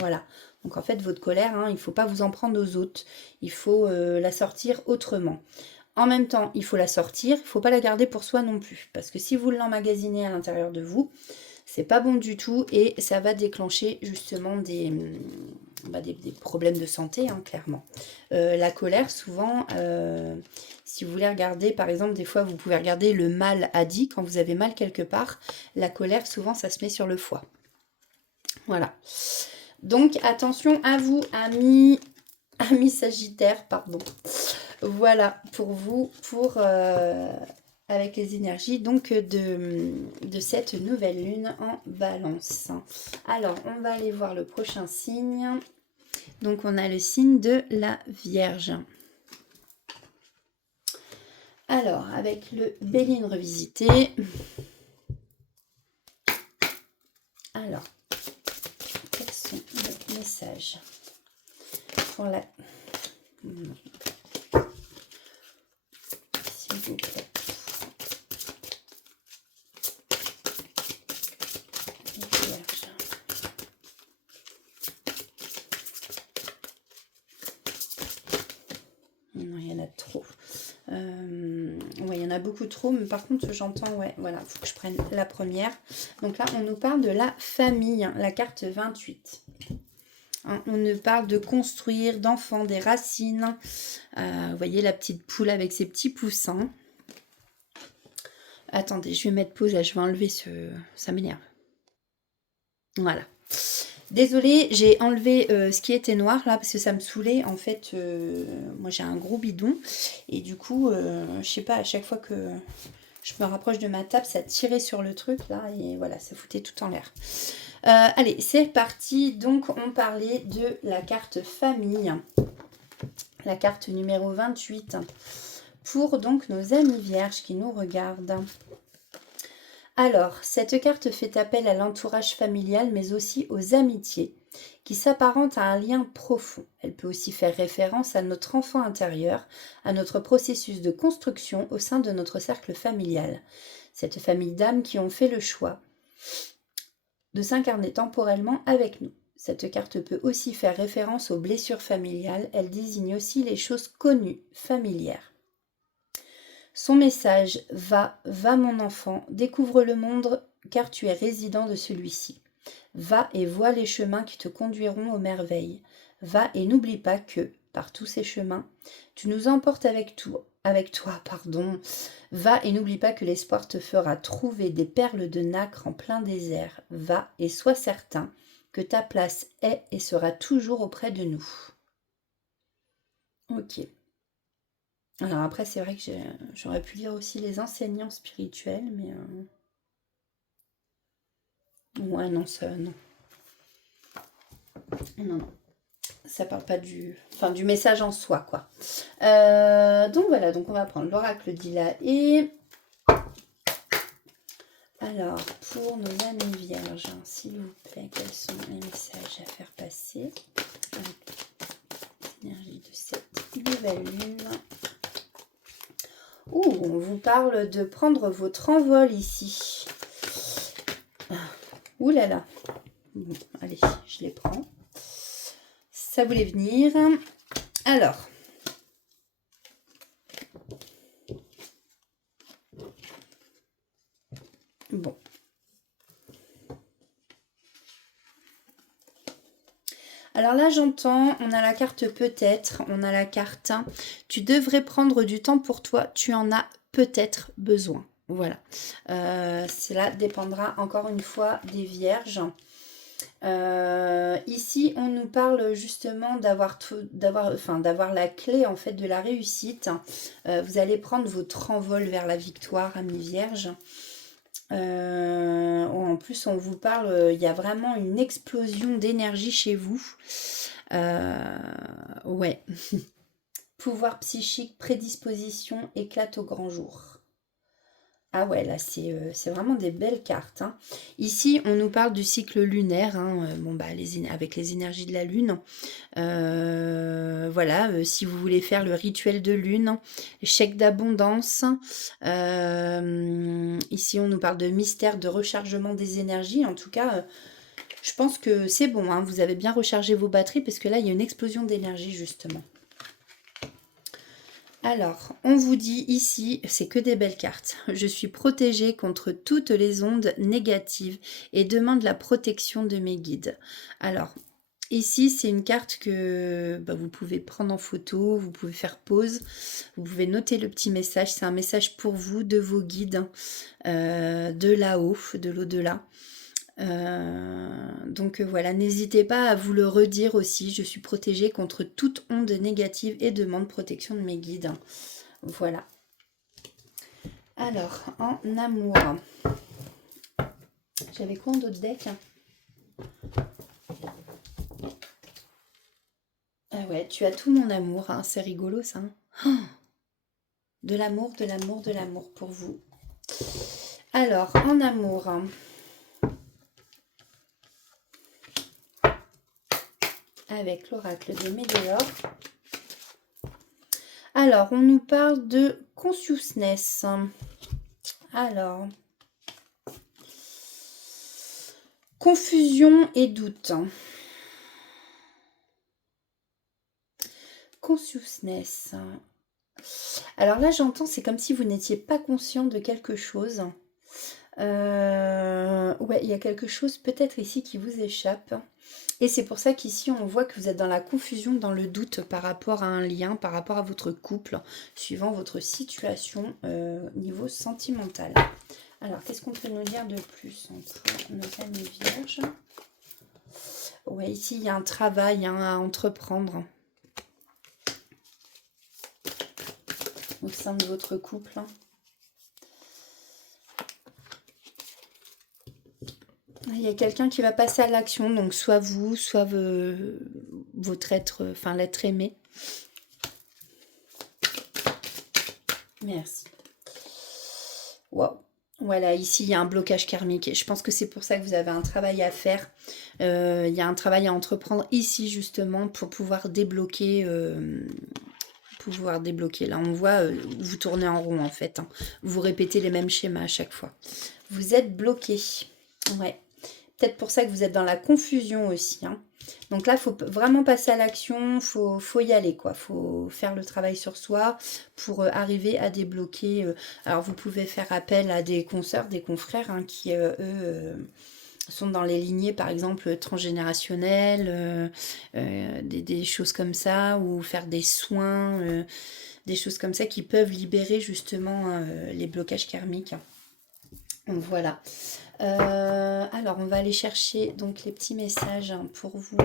Voilà. Donc en fait, votre colère, il ne faut pas vous en prendre aux autres. Il faut la sortir autrement. En même temps, il faut la sortir, il ne faut pas la garder pour soi non plus. Parce que si vous l'emmagasinez à l'intérieur de vous, c'est pas bon du tout et ça va déclencher justement des problèmes de santé, clairement. La colère, souvent, si vous voulez regarder, par exemple, des fois, vous pouvez regarder le mal dit quand vous avez mal quelque part. La colère, souvent, ça se met sur le foie. Voilà. Donc, attention à vous, amis Sagittaire, pardon. Voilà, pour vous, avec les énergies donc de cette nouvelle lune en Balance. Alors, on va aller voir le prochain signe. Donc, on a le signe de la Vierge. Alors, avec le Béline revisité. Alors, quels sont les messages pour la... S'il vous plaît. Non, il y en a trop. Ouais, il y en a beaucoup trop, mais par contre, j'entends, voilà, il faut que je prenne la première. Donc là, on nous parle de la famille, la carte 28. On nous parle de construire, d'enfants, des racines. Vous voyez la petite poule avec ses petits poussins. Attendez, je vais mettre pause, là, je vais enlever ce... Ça m'énerve. Voilà. Désolée, j'ai enlevé ce qui était noir là parce que ça me saoulait. En fait, moi j'ai un gros bidon et du coup, je sais pas, à chaque fois que je me rapproche de ma table, ça tirait sur le truc là et voilà, ça foutait tout en l'air. Allez, c'est parti. Donc, on parlait de la carte famille, la carte numéro 28 pour donc nos amis vierges qui nous regardent. Alors, cette carte fait appel à l'entourage familial, mais aussi aux amitiés, qui s'apparentent à un lien profond. Elle peut aussi faire référence à notre enfant intérieur, à notre processus de construction au sein de notre cercle familial. Cette famille d'âmes qui ont fait le choix de s'incarner temporellement avec nous. Cette carte peut aussi faire référence aux blessures familiales. Elle désigne aussi les choses connues, familières. Son message va mon enfant, découvre le monde car tu es résident de celui-ci. Va et vois les chemins qui te conduiront aux merveilles. Va et n'oublie pas que, par tous ces chemins, tu nous emportes avec toi. Va et n'oublie pas que l'espoir te fera trouver des perles de nacre en plein désert. Va et sois certain que ta place est et sera toujours auprès de nous. Ok. Alors après, c'est vrai que j'aurais pu lire aussi les enseignants spirituels, mais... Ouais, non, ça, non. Non. Ça parle pas du message en soi, quoi. Donc voilà, donc on va prendre l'oracle d'Ilaé. Alors, pour nos amis vierges, s'il vous plaît, quels sont les messages à faire passer avec l'énergie de cette nouvelle lune? Ouh, on vous parle de prendre votre envol ici. Ouh là là. Bon, allez, je les prends. Ça voulait venir. Alors. Bon. Alors là, j'entends, on a la carte peut-être, on a la carte tu devrais prendre du temps pour toi, tu en as peut-être besoin. Voilà. Cela dépendra encore une fois des vierges. Ici, on nous parle justement d'avoir la clé en fait de la réussite. Vous allez prendre votre envol vers la victoire, amis vierges. En plus, on vous parle, il y a vraiment une explosion d'énergie chez vous. Ouais. Pouvoir psychique, prédisposition, éclate au grand jour. Ah ouais, là, c'est vraiment des belles cartes. Hein. Ici, on nous parle du cycle lunaire, hein, bon, bah, avec les énergies de la lune. Voilà, si vous voulez faire le rituel de lune, chèque d'abondance. Ici, on nous parle de mystère, de rechargement des énergies. En tout cas, je pense que c'est bon. Hein, vous avez bien rechargé vos batteries parce que là, il y a une explosion d'énergie, justement. Alors, on vous dit ici, c'est que des belles cartes. Je suis protégée contre toutes les ondes négatives et demande la protection de mes guides. Alors, ici, c'est une carte que vous pouvez prendre en photo, vous pouvez faire pause, vous pouvez noter le petit message. C'est un message pour vous, de vos guides, de là-haut, de l'au-delà. Donc voilà, n'hésitez pas à vous le redire aussi. Je suis protégée contre toute onde négative et demande protection de mes guides. Voilà. Alors, en amour. J'avais quoi en d'autres decks? Ah ouais, tu as tout mon amour. Hein. C'est rigolo ça. Hein. De l'amour, de l'amour, de l'amour pour vous. Alors, en amour. Avec l'oracle de Médéor. Alors, on nous parle de consciousness. Alors, confusion et doute. Consciousness. Alors là, j'entends, c'est comme si vous n'étiez pas conscient de quelque chose. Ouais, il y a quelque chose peut-être ici qui vous échappe. Et c'est pour ça qu'ici, on voit que vous êtes dans la confusion, dans le doute par rapport à un lien, par rapport à votre couple, suivant votre situation niveau sentimental. Alors, qu'est-ce qu'on peut nous dire de plus pour nos amis vierges? Ouais, ici, il y a un travail à entreprendre au sein de votre couple. Il y a quelqu'un qui va passer à l'action, donc soit vous, soit votre être, enfin l'être aimé. Merci. Waouh. Voilà, ici il y a un blocage karmique. Je pense que c'est pour ça que vous avez un travail à faire. Il y a un travail à entreprendre ici justement pour pouvoir débloquer. Là, on voit, vous tournez en rond en fait. Hein. Vous répétez les mêmes schémas à chaque fois. Vous êtes bloqué. Ouais. Peut-être pour ça que vous êtes dans la confusion aussi. Hein. Donc là, il faut vraiment passer à l'action, faut y aller, quoi. Faut faire le travail sur soi pour arriver à débloquer. Alors, vous pouvez faire appel à des consoeurs, des confrères hein, qui, eux, sont dans les lignées, par exemple, transgénérationnelles, des choses comme ça, ou faire des soins, des choses comme ça qui peuvent libérer justement les blocages karmiques. Donc voilà. Alors, on va aller chercher donc les petits messages pour vous,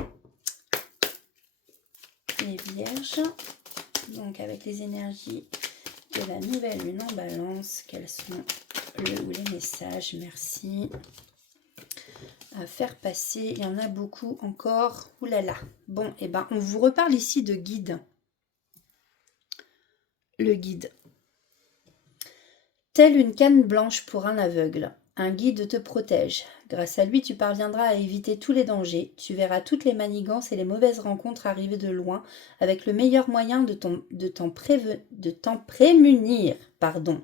les vierges. Donc, avec les énergies de la nouvelle lune en balance, quels sont les messages? Merci. à faire passer. Il y en a beaucoup encore. Ouh là là. Bon, et ben, on vous reparle ici de guide. Le guide. Telle une canne blanche pour un aveugle, un guide te protège. Grâce à lui, tu parviendras à éviter tous les dangers. Tu verras toutes les manigances et les mauvaises rencontres arriver de loin, avec le meilleur moyen de t'en prémunir. Pardon.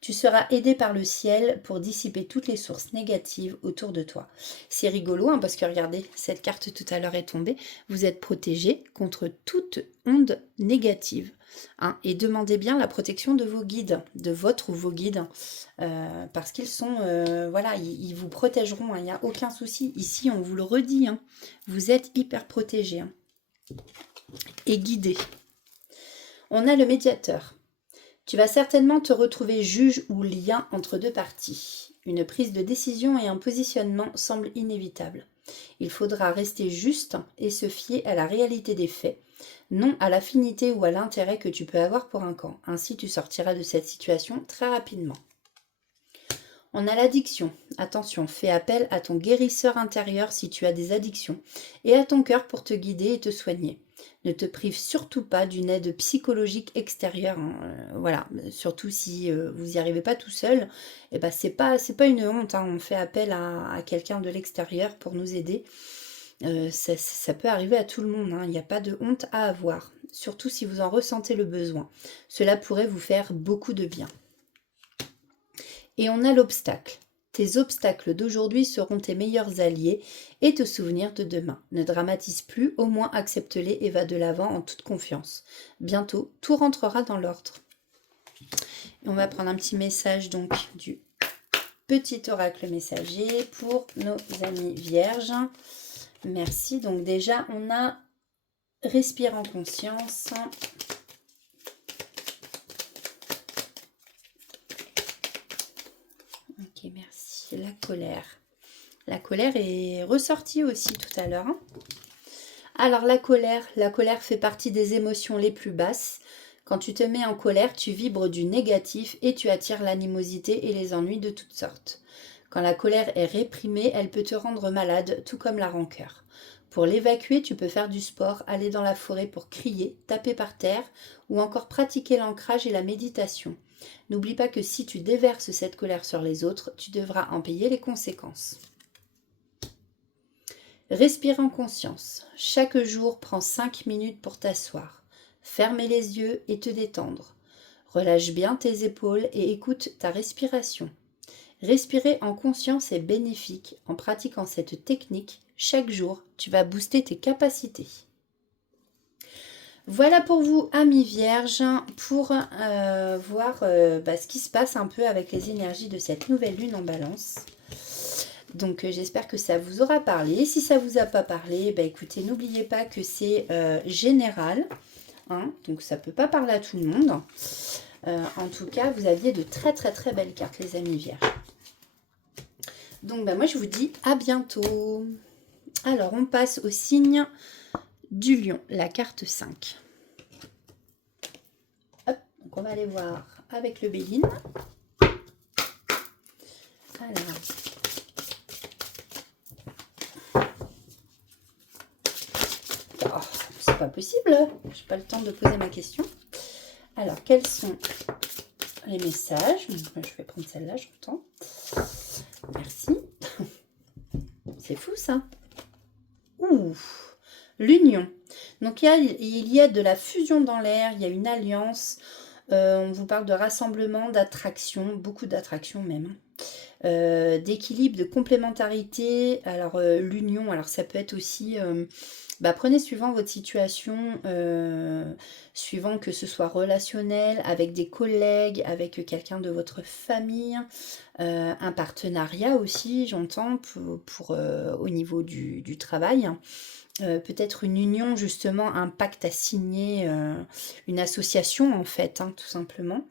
Tu seras aidé par le ciel pour dissiper toutes les sources négatives autour de toi. C'est rigolo, hein, parce que regardez, cette carte tout à l'heure est tombée. Vous êtes protégé contre toute onde négative. Hein, et demandez bien la protection de vos guides, de votre ou vos guides, parce qu'ils sont, voilà, ils vous protégeront, il n'y a aucun souci. Ici, on vous le redit, hein, vous êtes hyper protégé et guidé. On a le médiateur. Tu vas certainement te retrouver juge ou lien entre deux parties. Une prise de décision et un positionnement semblent inévitables. Il faudra rester juste et se fier à la réalité des faits, non à l'affinité ou à l'intérêt que tu peux avoir pour un camp. Ainsi, tu sortiras de cette situation très rapidement. On a l'addiction. Attention, fais appel à ton guérisseur intérieur si tu as des addictions et à ton cœur pour te guider et te soigner. Ne te prive surtout pas d'une aide psychologique extérieure. Voilà, surtout si vous n'y arrivez pas tout seul, et ben c'est pas une honte. Hein. On fait appel à quelqu'un de l'extérieur pour nous aider. Ça peut arriver à tout le monde. Hein. Il n'y a pas de honte à avoir, surtout si vous en ressentez le besoin. Cela pourrait vous faire beaucoup de bien. Et on a l'obstacle. Tes obstacles d'aujourd'hui seront tes meilleurs alliés et te souvenirs de demain. Ne dramatise plus, au moins accepte-les et va de l'avant en toute confiance. Bientôt, tout rentrera dans l'ordre. On va prendre un petit message donc du petit oracle messager pour nos amis vierges. Merci. Donc déjà, on a respire en conscience. Ok, merci. La colère. La colère est ressortie aussi tout à l'heure. Hein. Alors la colère fait partie des émotions les plus basses. Quand tu te mets en colère, tu vibres du négatif et tu attires l'animosité et les ennuis de toutes sortes. Quand la colère est réprimée, elle peut te rendre malade, tout comme la rancœur. Pour l'évacuer, tu peux faire du sport, aller dans la forêt pour crier, taper par terre ou encore pratiquer l'ancrage et la méditation. N'oublie pas que si tu déverses cette colère sur les autres, tu devras en payer les conséquences. Respire en conscience. Chaque jour, prends 5 minutes pour t'asseoir. Fermer les yeux et te détendre. Relâche bien tes épaules et écoute ta respiration. Respirer en conscience est bénéfique. En pratiquant cette technique, chaque jour, tu vas booster tes capacités. Voilà pour vous, amis vierges, pour voir ce qui se passe un peu avec les énergies de cette nouvelle lune en balance. Donc j'espère que ça vous aura parlé. Si ça ne vous a pas parlé, écoutez, n'oubliez pas que c'est général. Hein, donc ça ne peut pas parler à tout le monde. En tout cas, vous aviez de très très très belles cartes, les amis vierges. Donc moi je vous dis à bientôt. Alors on passe au signe du lion, la carte 5. Hop, donc on va aller voir avec le Béline. Alors. Oh, c'est pas possible, j'ai pas le temps de poser ma question. Alors, quels sont les messages? Je vais prendre celle-là, j'entends. Merci. C'est fou ça. Ouh, l'union. Donc il y a de la fusion dans l'air, il y a une alliance. On vous parle de rassemblement, d'attraction, beaucoup d'attraction même. D'équilibre, de complémentarité. Alors l'union, alors ça peut être aussi... prenez suivant votre situation, suivant que ce soit relationnel, avec des collègues, avec quelqu'un de votre famille, un partenariat aussi, j'entends, pour au niveau du travail. Peut-être une union, justement, un pacte à signer, une association en fait, hein, tout simplement.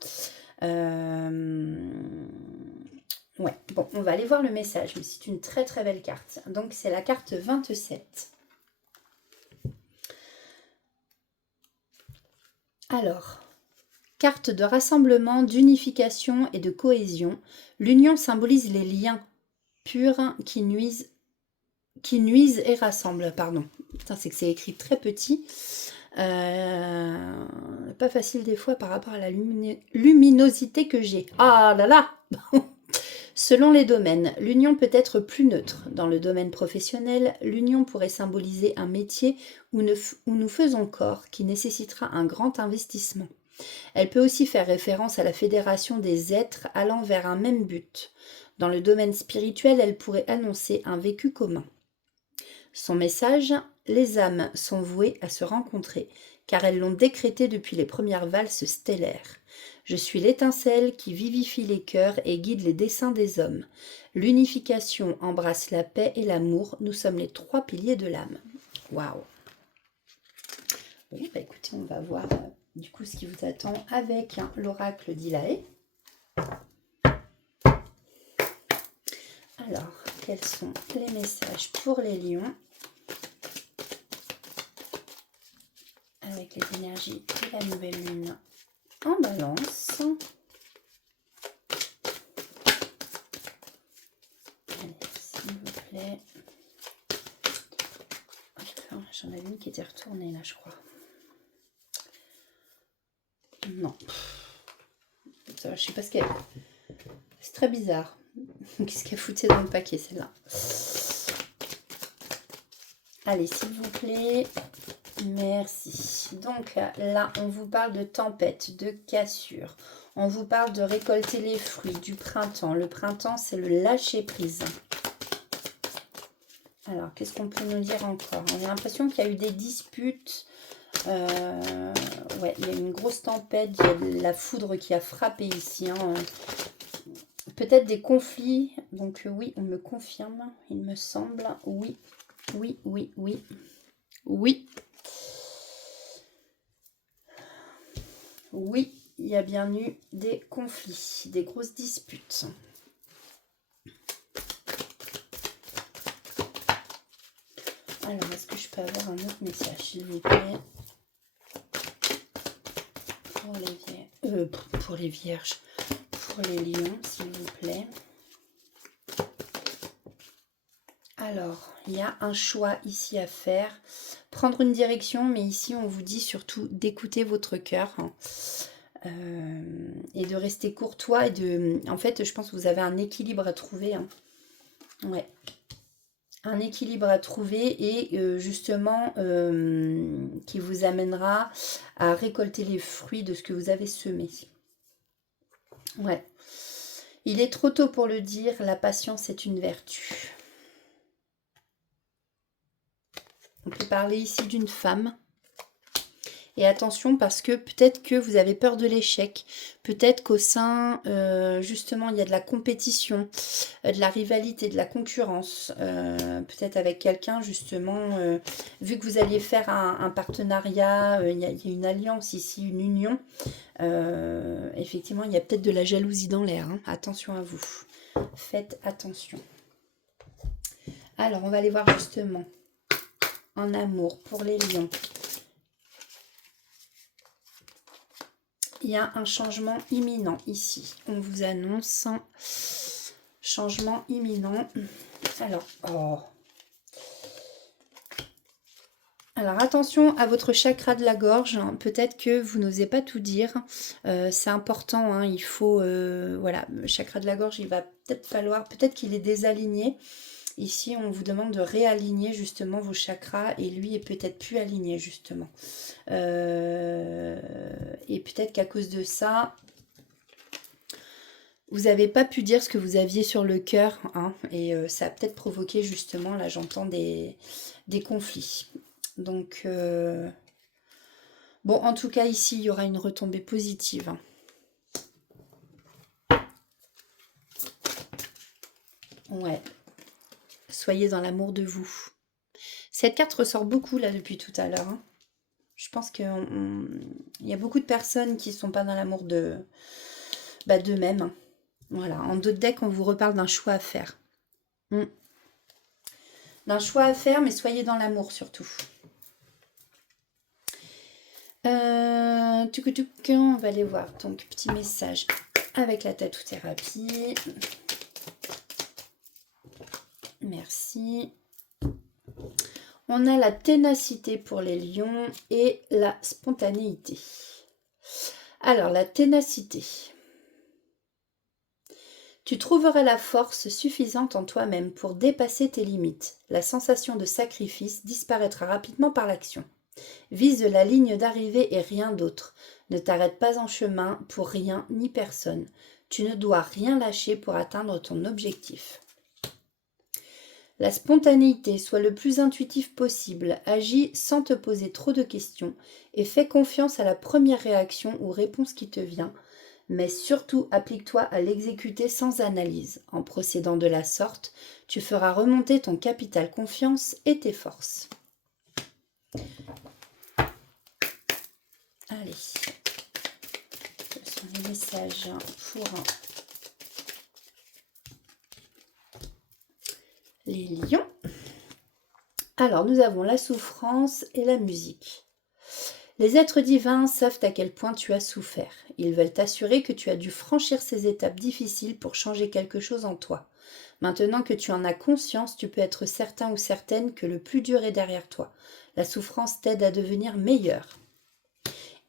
Ouais, bon, on va aller voir le message, mais c'est une très très belle carte. Donc c'est la carte 27. Alors, carte de rassemblement, d'unification et de cohésion. L'union symbolise les liens purs qui n'usent qui nuisent et rassemblent, pardon. Putain, c'est que c'est écrit très petit. Pas facile des fois par rapport à la luminosité que j'ai. Ah là là. Selon les domaines, l'union peut être plus neutre. Dans le domaine professionnel, l'union pourrait symboliser un métier où nous faisons corps qui nécessitera un grand investissement. Elle peut aussi faire référence à la fédération des êtres allant vers un même but. Dans le domaine spirituel, elle pourrait annoncer un vécu commun. Son message, les âmes sont vouées à se rencontrer, car elles l'ont décrété depuis les premières valses stellaires. Je suis l'étincelle qui vivifie les cœurs et guide les desseins des hommes. L'unification embrasse la paix et l'amour. Nous sommes les 3 piliers de l'âme. Waouh! Oui, bah écoutez, on va voir du coup ce qui vous attend avec l'oracle d'Ilaé. Alors, quels sont les messages pour les lions avec les énergies de la nouvelle lune en balance? Allez, s'il vous plaît. J'en avais une qui était retournée là, je crois. Non. Ça, je sais pas ce qu'elle... C'est très bizarre. Qu'est-ce qu'elle foutait dans le paquet, celle-là? Allez, s'il vous plaît. Merci. Donc là, on vous parle de tempête, de cassure. On vous parle de récolter les fruits du printemps. Le printemps, c'est le lâcher-prise. Alors, qu'est-ce qu'on peut nous dire encore? On a l'impression qu'il y a eu des disputes. Ouais, il y a une grosse tempête. Il y a de la foudre qui a frappé ici. Hein. Peut-être des conflits. Donc oui, on me confirme, il me semble. Oui, oui, oui, oui. Oui. Oui, il y a bien eu des conflits, des grosses disputes. Alors, est-ce que je peux avoir un autre message, s'il vous plaît? Pour les vierges, pour les lions, s'il vous plaît. Alors, il y a un choix ici à faire. Prendre une direction, mais ici, on vous dit surtout d'écouter votre cœur. Et de rester courtois. En fait, je pense que vous avez un équilibre à trouver. Hein. Ouais. Un équilibre à trouver et justement qui vous amènera à récolter les fruits de ce que vous avez semé. Ouais. Il est trop tôt pour le dire, la patience est une vertu. On peut parler ici d'une femme. Et attention parce que peut-être que vous avez peur de l'échec. Peut-être qu'au sein, justement, il y a de la compétition, de la rivalité, de la concurrence. Peut-être avec quelqu'un, justement, vu que vous alliez faire un partenariat, il y a une alliance ici, une union. Effectivement, il y a peut-être de la jalousie dans l'air. Hein. Attention à vous. Faites attention. Alors, on va aller voir justement en amour pour les lions. Il y a un changement imminent ici. On vous annonce un changement imminent. Alors, attention à votre chakra de la gorge. Peut-être que vous n'osez pas tout dire. C'est important. Hein. Il faut... voilà, le chakra de la gorge, il va peut-être falloir... Peut-être qu'il est désaligné. Ici, on vous demande de réaligner justement vos chakras et lui est peut-être plus aligné justement. Et peut-être qu'à cause de ça, vous n'avez pas pu dire ce que vous aviez sur le cœur. Hein, et ça a peut-être provoqué justement, là j'entends des conflits. Donc, bon, en tout cas ici, il y aura une retombée positive. Ouais. Soyez dans l'amour de vous. Cette carte ressort beaucoup là depuis tout à l'heure. Hein. Je pense qu'il y a beaucoup de personnes qui ne sont pas dans l'amour d'eux-mêmes. Hein. Voilà. En d'autres decks, on vous reparle d'un choix à faire. D'un choix à faire, mais soyez dans l'amour surtout. On va aller voir. Donc, petit message avec la tatou-thérapie. Merci. On a la ténacité pour les lions et la spontanéité. Alors, la ténacité. Tu trouveras la force suffisante en toi-même pour dépasser tes limites. La sensation de sacrifice disparaîtra rapidement par l'action. Vise la ligne d'arrivée et rien d'autre. Ne t'arrête pas en chemin pour rien ni personne. Tu ne dois rien lâcher pour atteindre ton objectif. La spontanéité, sois le plus intuitif possible, agis sans te poser trop de questions et fais confiance à la première réaction ou réponse qui te vient, mais surtout applique-toi à l'exécuter sans analyse. En procédant de la sorte, tu feras remonter ton capital confiance et tes forces. Allez, ce sont les messages pour les lions. Alors, nous avons la souffrance et la musique. Les êtres divins savent à quel point tu as souffert. Ils veulent t'assurer que tu as dû franchir ces étapes difficiles pour changer quelque chose en toi. Maintenant que tu en as conscience, tu peux être certain ou certaine que le plus dur est derrière toi. La souffrance t'aide à devenir meilleur.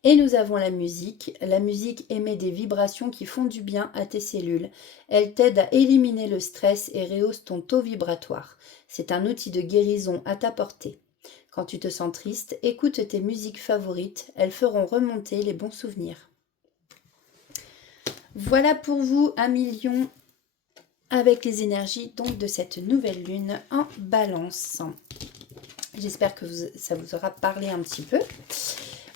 Et nous avons la musique. La musique émet des vibrations qui font du bien à tes cellules. Elle t'aide à éliminer le stress et rehausse ton taux vibratoire. C'est un outil de guérison à ta portée. Quand tu te sens triste, écoute tes musiques favorites. Elles feront remonter les bons souvenirs. Voilà pour vous, amis lions, avec les énergies donc de cette nouvelle lune en balance. J'espère que ça vous aura parlé un petit peu,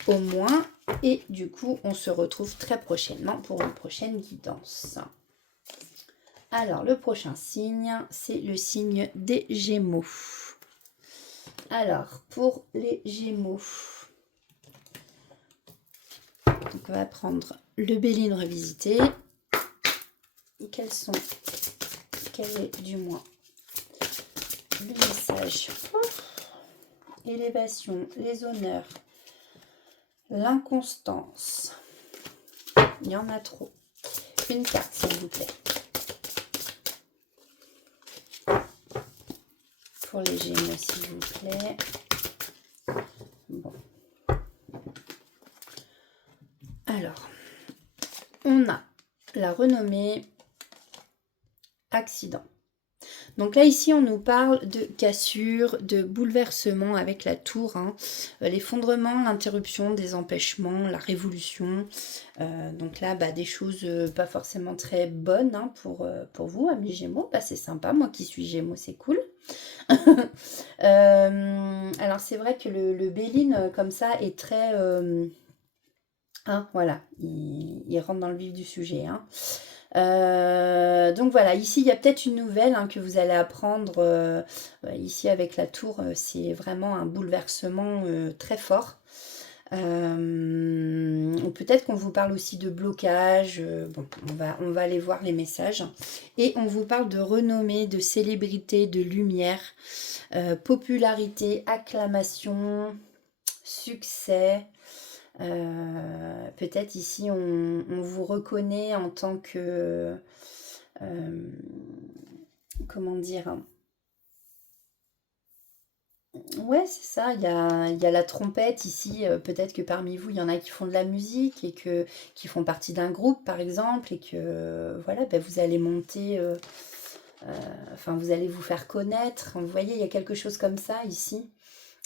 au moins. Et du coup, on se retrouve très prochainement pour une prochaine guidance. Alors, le prochain signe, c'est le signe des Gémeaux. Alors, pour les Gémeaux, donc on va prendre le Béline revisité. Quel est du moins le message? Élévation, les honneurs, l'inconstance. Il y en a trop. Une carte, s'il vous plaît. Pour les Gémeaux, s'il vous plaît. Bon. Alors, on a la renommée, accident. Donc là, ici, on nous parle de cassure, de bouleversement avec la tour, hein, l'effondrement, l'interruption, des empêchements, la révolution. Donc là, des choses pas forcément très bonnes, hein, pour vous, amis Gémeaux. C'est sympa, moi qui suis Gémeaux, c'est cool. Alors, c'est vrai que le Béline, comme ça, est très... hein, voilà, il rentre dans le vif du sujet, hein. Donc voilà, ici il y a peut-être une nouvelle, hein, que vous allez apprendre. Ici avec la tour, c'est vraiment un bouleversement très fort. Ou peut-être qu'on vous parle aussi de blocage. Bon, on va aller voir les messages. Et on vous parle de renommée, de célébrité, de lumière, popularité, acclamation, succès. Peut-être ici on vous reconnaît en tant que comment dire, ouais, c'est ça, il y a la trompette ici. Peut-être que parmi vous il y en a qui font de la musique et qui font partie d'un groupe par exemple, et que voilà, vous allez monter, enfin vous allez vous faire connaître, vous voyez, il y a quelque chose comme ça ici.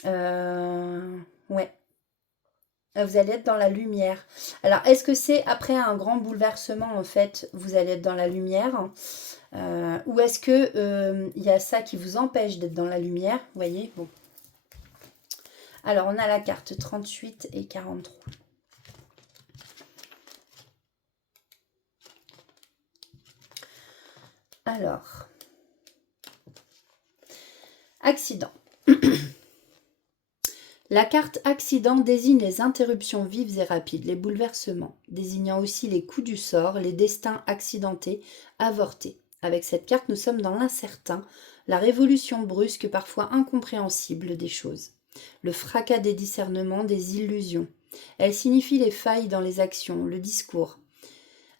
Ouais, vous allez être dans la lumière. Alors, est-ce que c'est après un grand bouleversement, en fait, vous allez être dans la lumière, ou est-ce que il y a ça qui vous empêche d'être dans la lumière? Vous voyez, bon. Alors, on a la carte 38 et 43. Alors, accident. La carte accident désigne les interruptions vives et rapides, les bouleversements, désignant aussi les coups du sort, les destins accidentés, avortés. Avec cette carte, nous sommes dans l'incertain, la révolution brusque, parfois incompréhensible des choses, le fracas des discernements, des illusions. Elle signifie les failles dans les actions, le discours.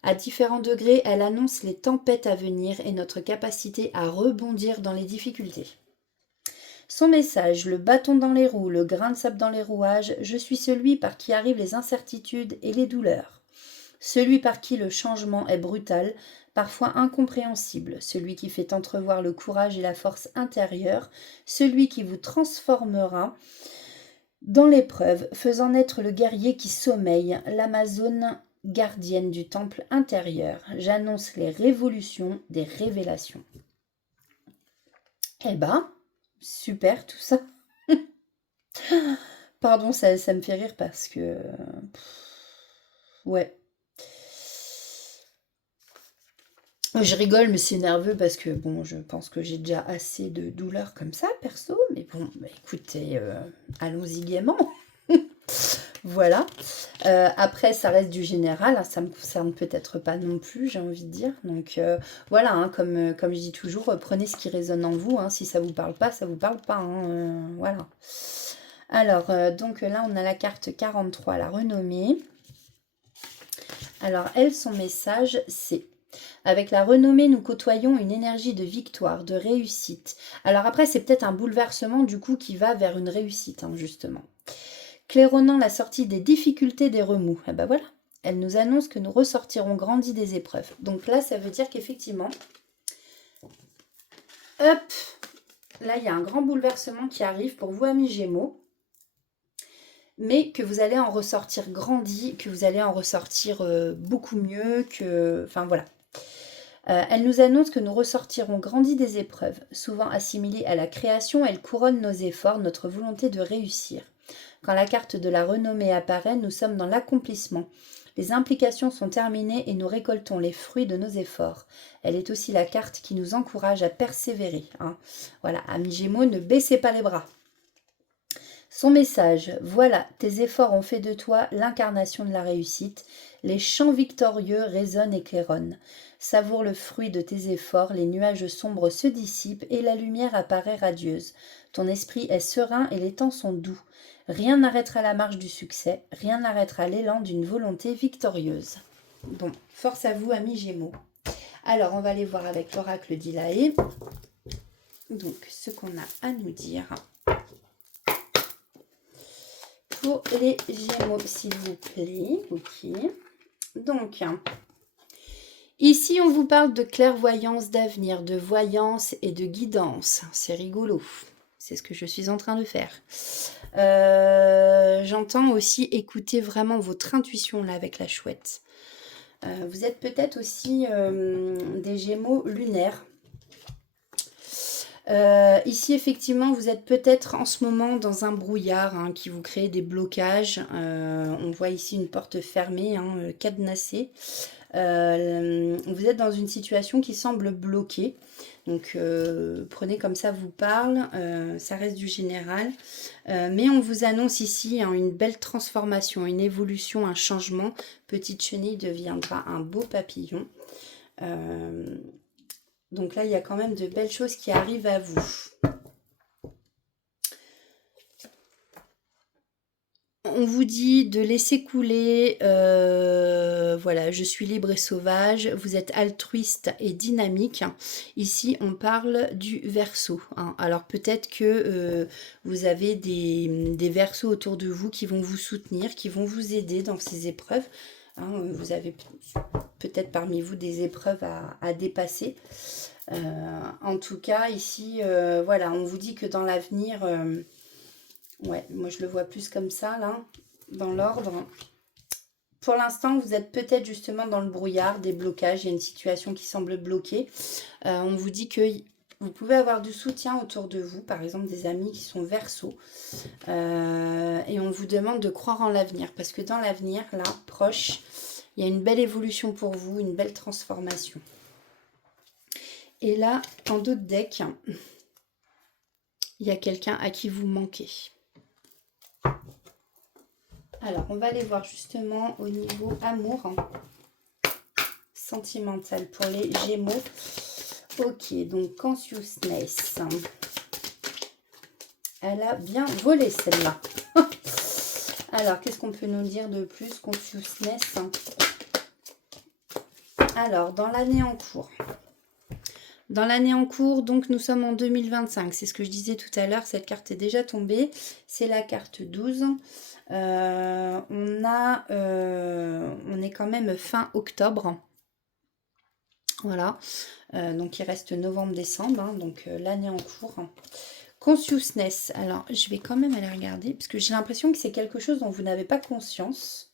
À différents degrés, elle annonce les tempêtes à venir et notre capacité à rebondir dans les difficultés. Son message, le bâton dans les roues, le grain de sable dans les rouages, je suis celui par qui arrivent les incertitudes et les douleurs. Celui par qui le changement est brutal, parfois incompréhensible, celui qui fait entrevoir le courage et la force intérieure, celui qui vous transformera dans l'épreuve, faisant naître le guerrier qui sommeille, l'Amazone gardienne du temple intérieur. J'annonce les révolutions des révélations. Eh ben, super tout ça. Pardon, ça me fait rire parce que... Ouais. Je rigole, mais c'est nerveux parce que, bon, je pense que j'ai déjà assez de douleurs comme ça, perso. Mais bon, bah, écoutez, allons-y gaiement. Voilà. Après, ça reste du général, hein, ça me concerne peut-être pas non plus, j'ai envie de dire. Donc voilà, hein, comme je dis toujours, prenez ce qui résonne en vous. Hein, si ça vous parle pas, ça vous parle pas. Hein, voilà. Alors, donc là, on a la carte 43, la renommée. Alors, elle, son message, c'est... Avec la renommée, nous côtoyons une énergie de victoire, de réussite. Alors après, c'est peut-être un bouleversement du coup qui va vers une réussite, hein, justement. Claironnant la sortie des difficultés, des remous. Et ben voilà, elle nous annonce que nous ressortirons grandis des épreuves. Donc là, ça veut dire qu'effectivement, hop, là, il y a un grand bouleversement qui arrive pour vous, amis Gémeaux. Mais que vous allez en ressortir grandi, que vous allez en ressortir beaucoup mieux, que... Enfin voilà. Elle nous annonce que nous ressortirons grandis des épreuves. Souvent assimilées à la création, elle couronne nos efforts, notre volonté de réussir. Quand la carte de la renommée apparaît, nous sommes dans l'accomplissement. Les implications sont terminées et nous récoltons les fruits de nos efforts. Elle est aussi la carte qui nous encourage à persévérer. Hein. Voilà, amis Gémeaux, ne baissez pas les bras. Son message, voilà, tes efforts ont fait de toi l'incarnation de la réussite. Les chants victorieux résonnent et claironnent. Savoure le fruit de tes efforts, les nuages sombres se dissipent et la lumière apparaît radieuse. Ton esprit est serein et les temps sont doux. Rien n'arrêtera la marche du succès, rien n'arrêtera l'élan d'une volonté victorieuse. Bon, force à vous, amis Gémeaux. Alors, on va aller voir avec l'oracle d'Ilaé. Donc, ce qu'on a à nous dire pour les Gémeaux, s'il vous plaît. Ok. Donc, ici, on vous parle de clairvoyance d'avenir, de voyance et de guidance. C'est rigolo. C'est ce que je suis en train de faire. J'entends aussi écouter vraiment votre intuition là avec la chouette. Vous êtes peut-être aussi des Gémeaux lunaires. Ici, effectivement, vous êtes peut-être en ce moment dans un brouillard hein, qui vous crée des blocages. On voit ici une porte fermée, hein, cadenassée. Vous êtes dans une situation qui semble bloquée. Donc, prenez comme ça vous parle. Ça reste du général. Mais on vous annonce ici hein, une belle transformation, une évolution, un changement. Petite chenille deviendra un beau papillon. Donc là, il y a quand même de belles choses qui arrivent à vous. On vous dit de laisser couler, voilà, je suis libre et sauvage, vous êtes altruiste et dynamique. Ici, on parle du Verseau. Hein. Alors peut-être que vous avez des Verseaux autour de vous qui vont vous soutenir, qui vont vous aider dans ces épreuves. Hein, vous avez peut-être parmi vous des épreuves à dépasser. En tout cas, ici, voilà, on vous dit que dans l'avenir... ouais, moi je le vois plus comme ça, là, dans l'ordre. Pour l'instant, vous êtes peut-être justement dans le brouillard, des blocages, il y a une situation qui semble bloquée. On vous dit que vous pouvez avoir du soutien autour de vous, par exemple des amis qui sont Verseaux. Et on vous demande de croire en l'avenir, parce que dans l'avenir, là, proche, il y a une belle évolution pour vous, une belle transformation. Et là, en d'autres decks, il y a quelqu'un à qui vous manquez. Alors, on va aller voir justement au niveau amour, hein, sentimental pour les Gémeaux. Ok, donc consciousness. Elle a bien volé celle-là. Alors, qu'est-ce qu'on peut nous dire de plus, consciousness? Alors, dans l'année en cours. dans l'année en cours, donc nous sommes en 2025. C'est ce que je disais tout à l'heure, cette carte est déjà tombée. C'est la carte 12. On est quand même fin octobre. Voilà. Donc il reste novembre-décembre, hein, donc l'année en cours. Consciousness. Alors, je vais quand même aller regarder, parce que j'ai l'impression que c'est quelque chose dont vous n'avez pas conscience.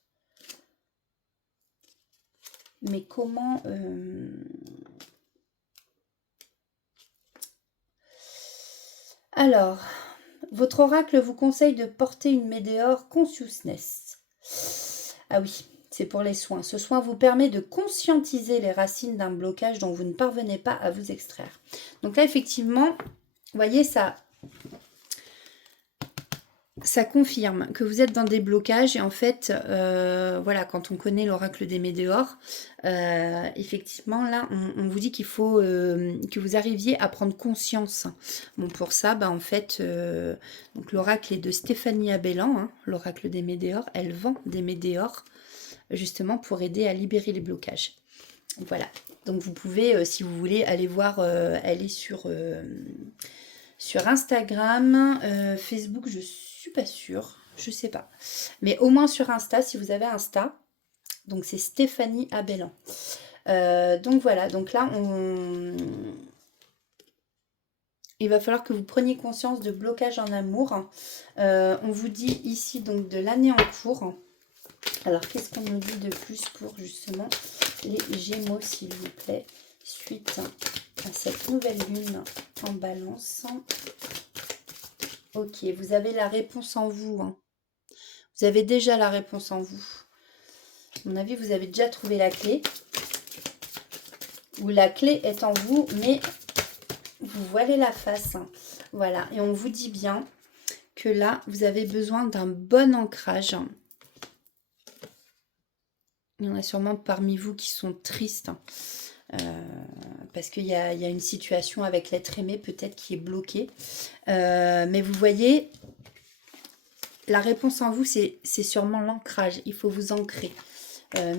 Mais comment... Alors, votre oracle vous conseille de porter une météore Consciousness. Ah oui, c'est pour les soins. Ce soin vous permet de conscientiser les racines d'un blocage dont vous ne parvenez pas à vous extraire. Donc là, effectivement, vous voyez, ça confirme que vous êtes dans des blocages. Et en fait, voilà, quand on connaît l'oracle des météores, effectivement, là, on vous dit qu'il faut que vous arriviez à prendre conscience. Bon, pour ça, bah, en fait, donc l'oracle est de Stéphanie Abellan, hein, l'oracle des météores. Elle vend des météores, justement, pour aider à libérer les blocages. Voilà. Donc, vous pouvez, si vous voulez, aller voir, elle est sur Instagram, Facebook, je suis pas sûre, je sais pas. Mais au moins sur Insta, si vous avez Insta, donc c'est Stéphanie Abellan. Donc voilà, donc là, il va falloir que vous preniez conscience de blocage en amour. On vous dit ici donc de l'année en cours. Alors, qu'est-ce qu'on nous dit de plus pour justement les Gémeaux, s'il vous plaît, suite à cette nouvelle lune en Balance. Ok, vous avez la réponse en vous. Hein. Vous avez déjà la réponse en vous. À mon avis, vous avez déjà trouvé la clé. Ou la clé est en vous, mais vous voilez la face. Hein. Voilà, et on vous dit bien que là, vous avez besoin d'un bon ancrage. Il y en a sûrement parmi vous qui sont tristes. Parce qu'il y a une situation avec l'être aimé peut-être qui est bloquée. Mais vous voyez, la réponse en vous, c'est sûrement l'ancrage. Il faut vous ancrer.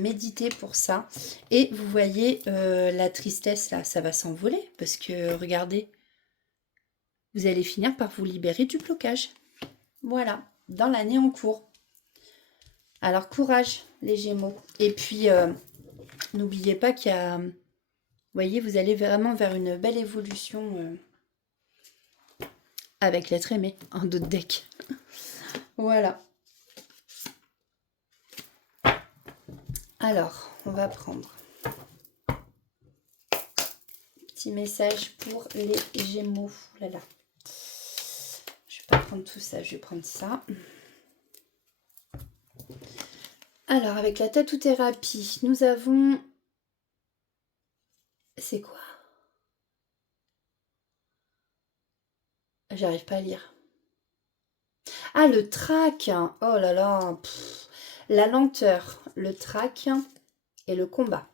Méditez pour ça. Et vous voyez, la tristesse, là, ça va s'envoler. Parce que, regardez, vous allez finir par vous libérer du blocage. Voilà, dans l'année en cours. Alors, courage, les Gémeaux. Et puis, n'oubliez pas qu'il y a... Vous voyez, vous allez vraiment vers une belle évolution avec l'être aimé, en d'autres decks. Voilà. Alors, on va prendre petit message pour les Gémeaux. Là, là. Je vais pas prendre tout ça, je vais prendre ça. Alors, avec la tatou-thérapie, nous avons... C'est quoi? J'arrive pas à lire. Ah, le trac. Oh là là. La lenteur, le trac et le combat.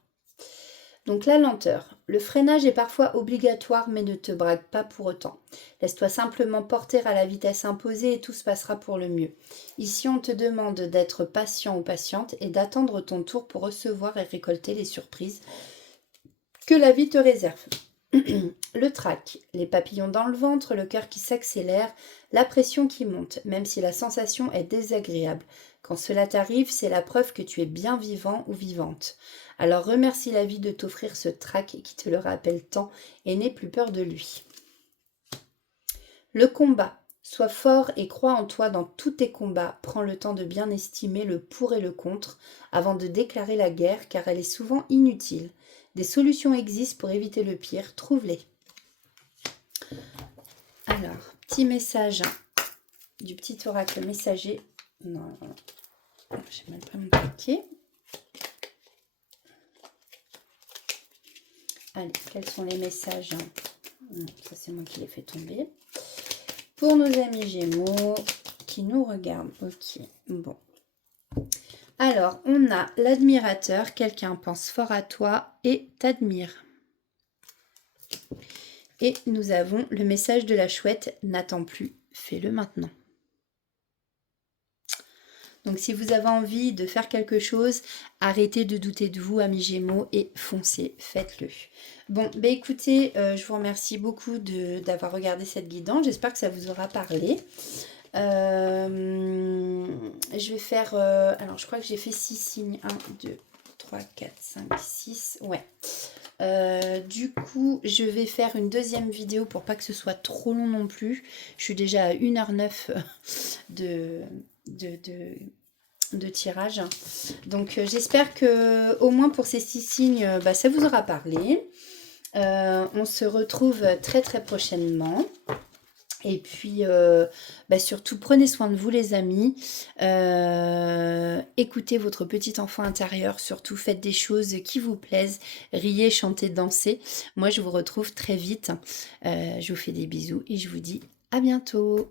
Donc la lenteur. Le freinage est parfois obligatoire, mais ne te braque pas pour autant. Laisse-toi simplement porter à la vitesse imposée et tout se passera pour le mieux. Ici, on te demande d'être patient ou patiente et d'attendre ton tour pour recevoir et récolter les surprises que la vie te réserve. Le trac, les papillons dans le ventre, le cœur qui s'accélère, la pression qui monte, même si la sensation est désagréable. Quand cela t'arrive, c'est la preuve que tu es bien vivant ou vivante. Alors remercie la vie de t'offrir ce trac qui te le rappelle tant et n'aie plus peur de lui. Le combat. Sois fort et crois en toi dans tous tes combats. Prends le temps de bien estimer le pour et le contre avant de déclarer la guerre car elle est souvent inutile. Des solutions existent pour éviter le pire, trouve-les. Alors, petit message du petit oracle messager. Non, j'ai mal pris mon paquet. Allez, quels sont les messages? Non, ça c'est moi qui l'ai fait tomber. Pour nos amis Gémeaux qui nous regardent. Ok, bon. Alors, on a l'admirateur, quelqu'un pense fort à toi et t'admire. Et nous avons le message de la chouette, n'attends plus, fais-le maintenant. Donc si vous avez envie de faire quelque chose, arrêtez de douter de vous, amis Gémeaux, et foncez, faites-le. Bon, bah écoutez, je vous remercie beaucoup d'avoir regardé cette guidance. J'espère que ça vous aura parlé. Je vais faire... alors, je crois que j'ai fait 6 signes. 1, 2, 3, 4, 5, 6. Ouais. Du coup, je vais faire une deuxième vidéo pour pas que ce soit trop long non plus. Je suis déjà à 1h09 de tirage. Donc, j'espère que au moins pour ces 6 signes, bah, ça vous aura parlé. On se retrouve très très prochainement. Et puis, bah, surtout, prenez soin de vous les amis. Écoutez votre petit enfant intérieur. Surtout, faites des choses qui vous plaisent. Riez, chantez, dansez. Moi, je vous retrouve très vite. Je vous fais des bisous et je vous dis à bientôt.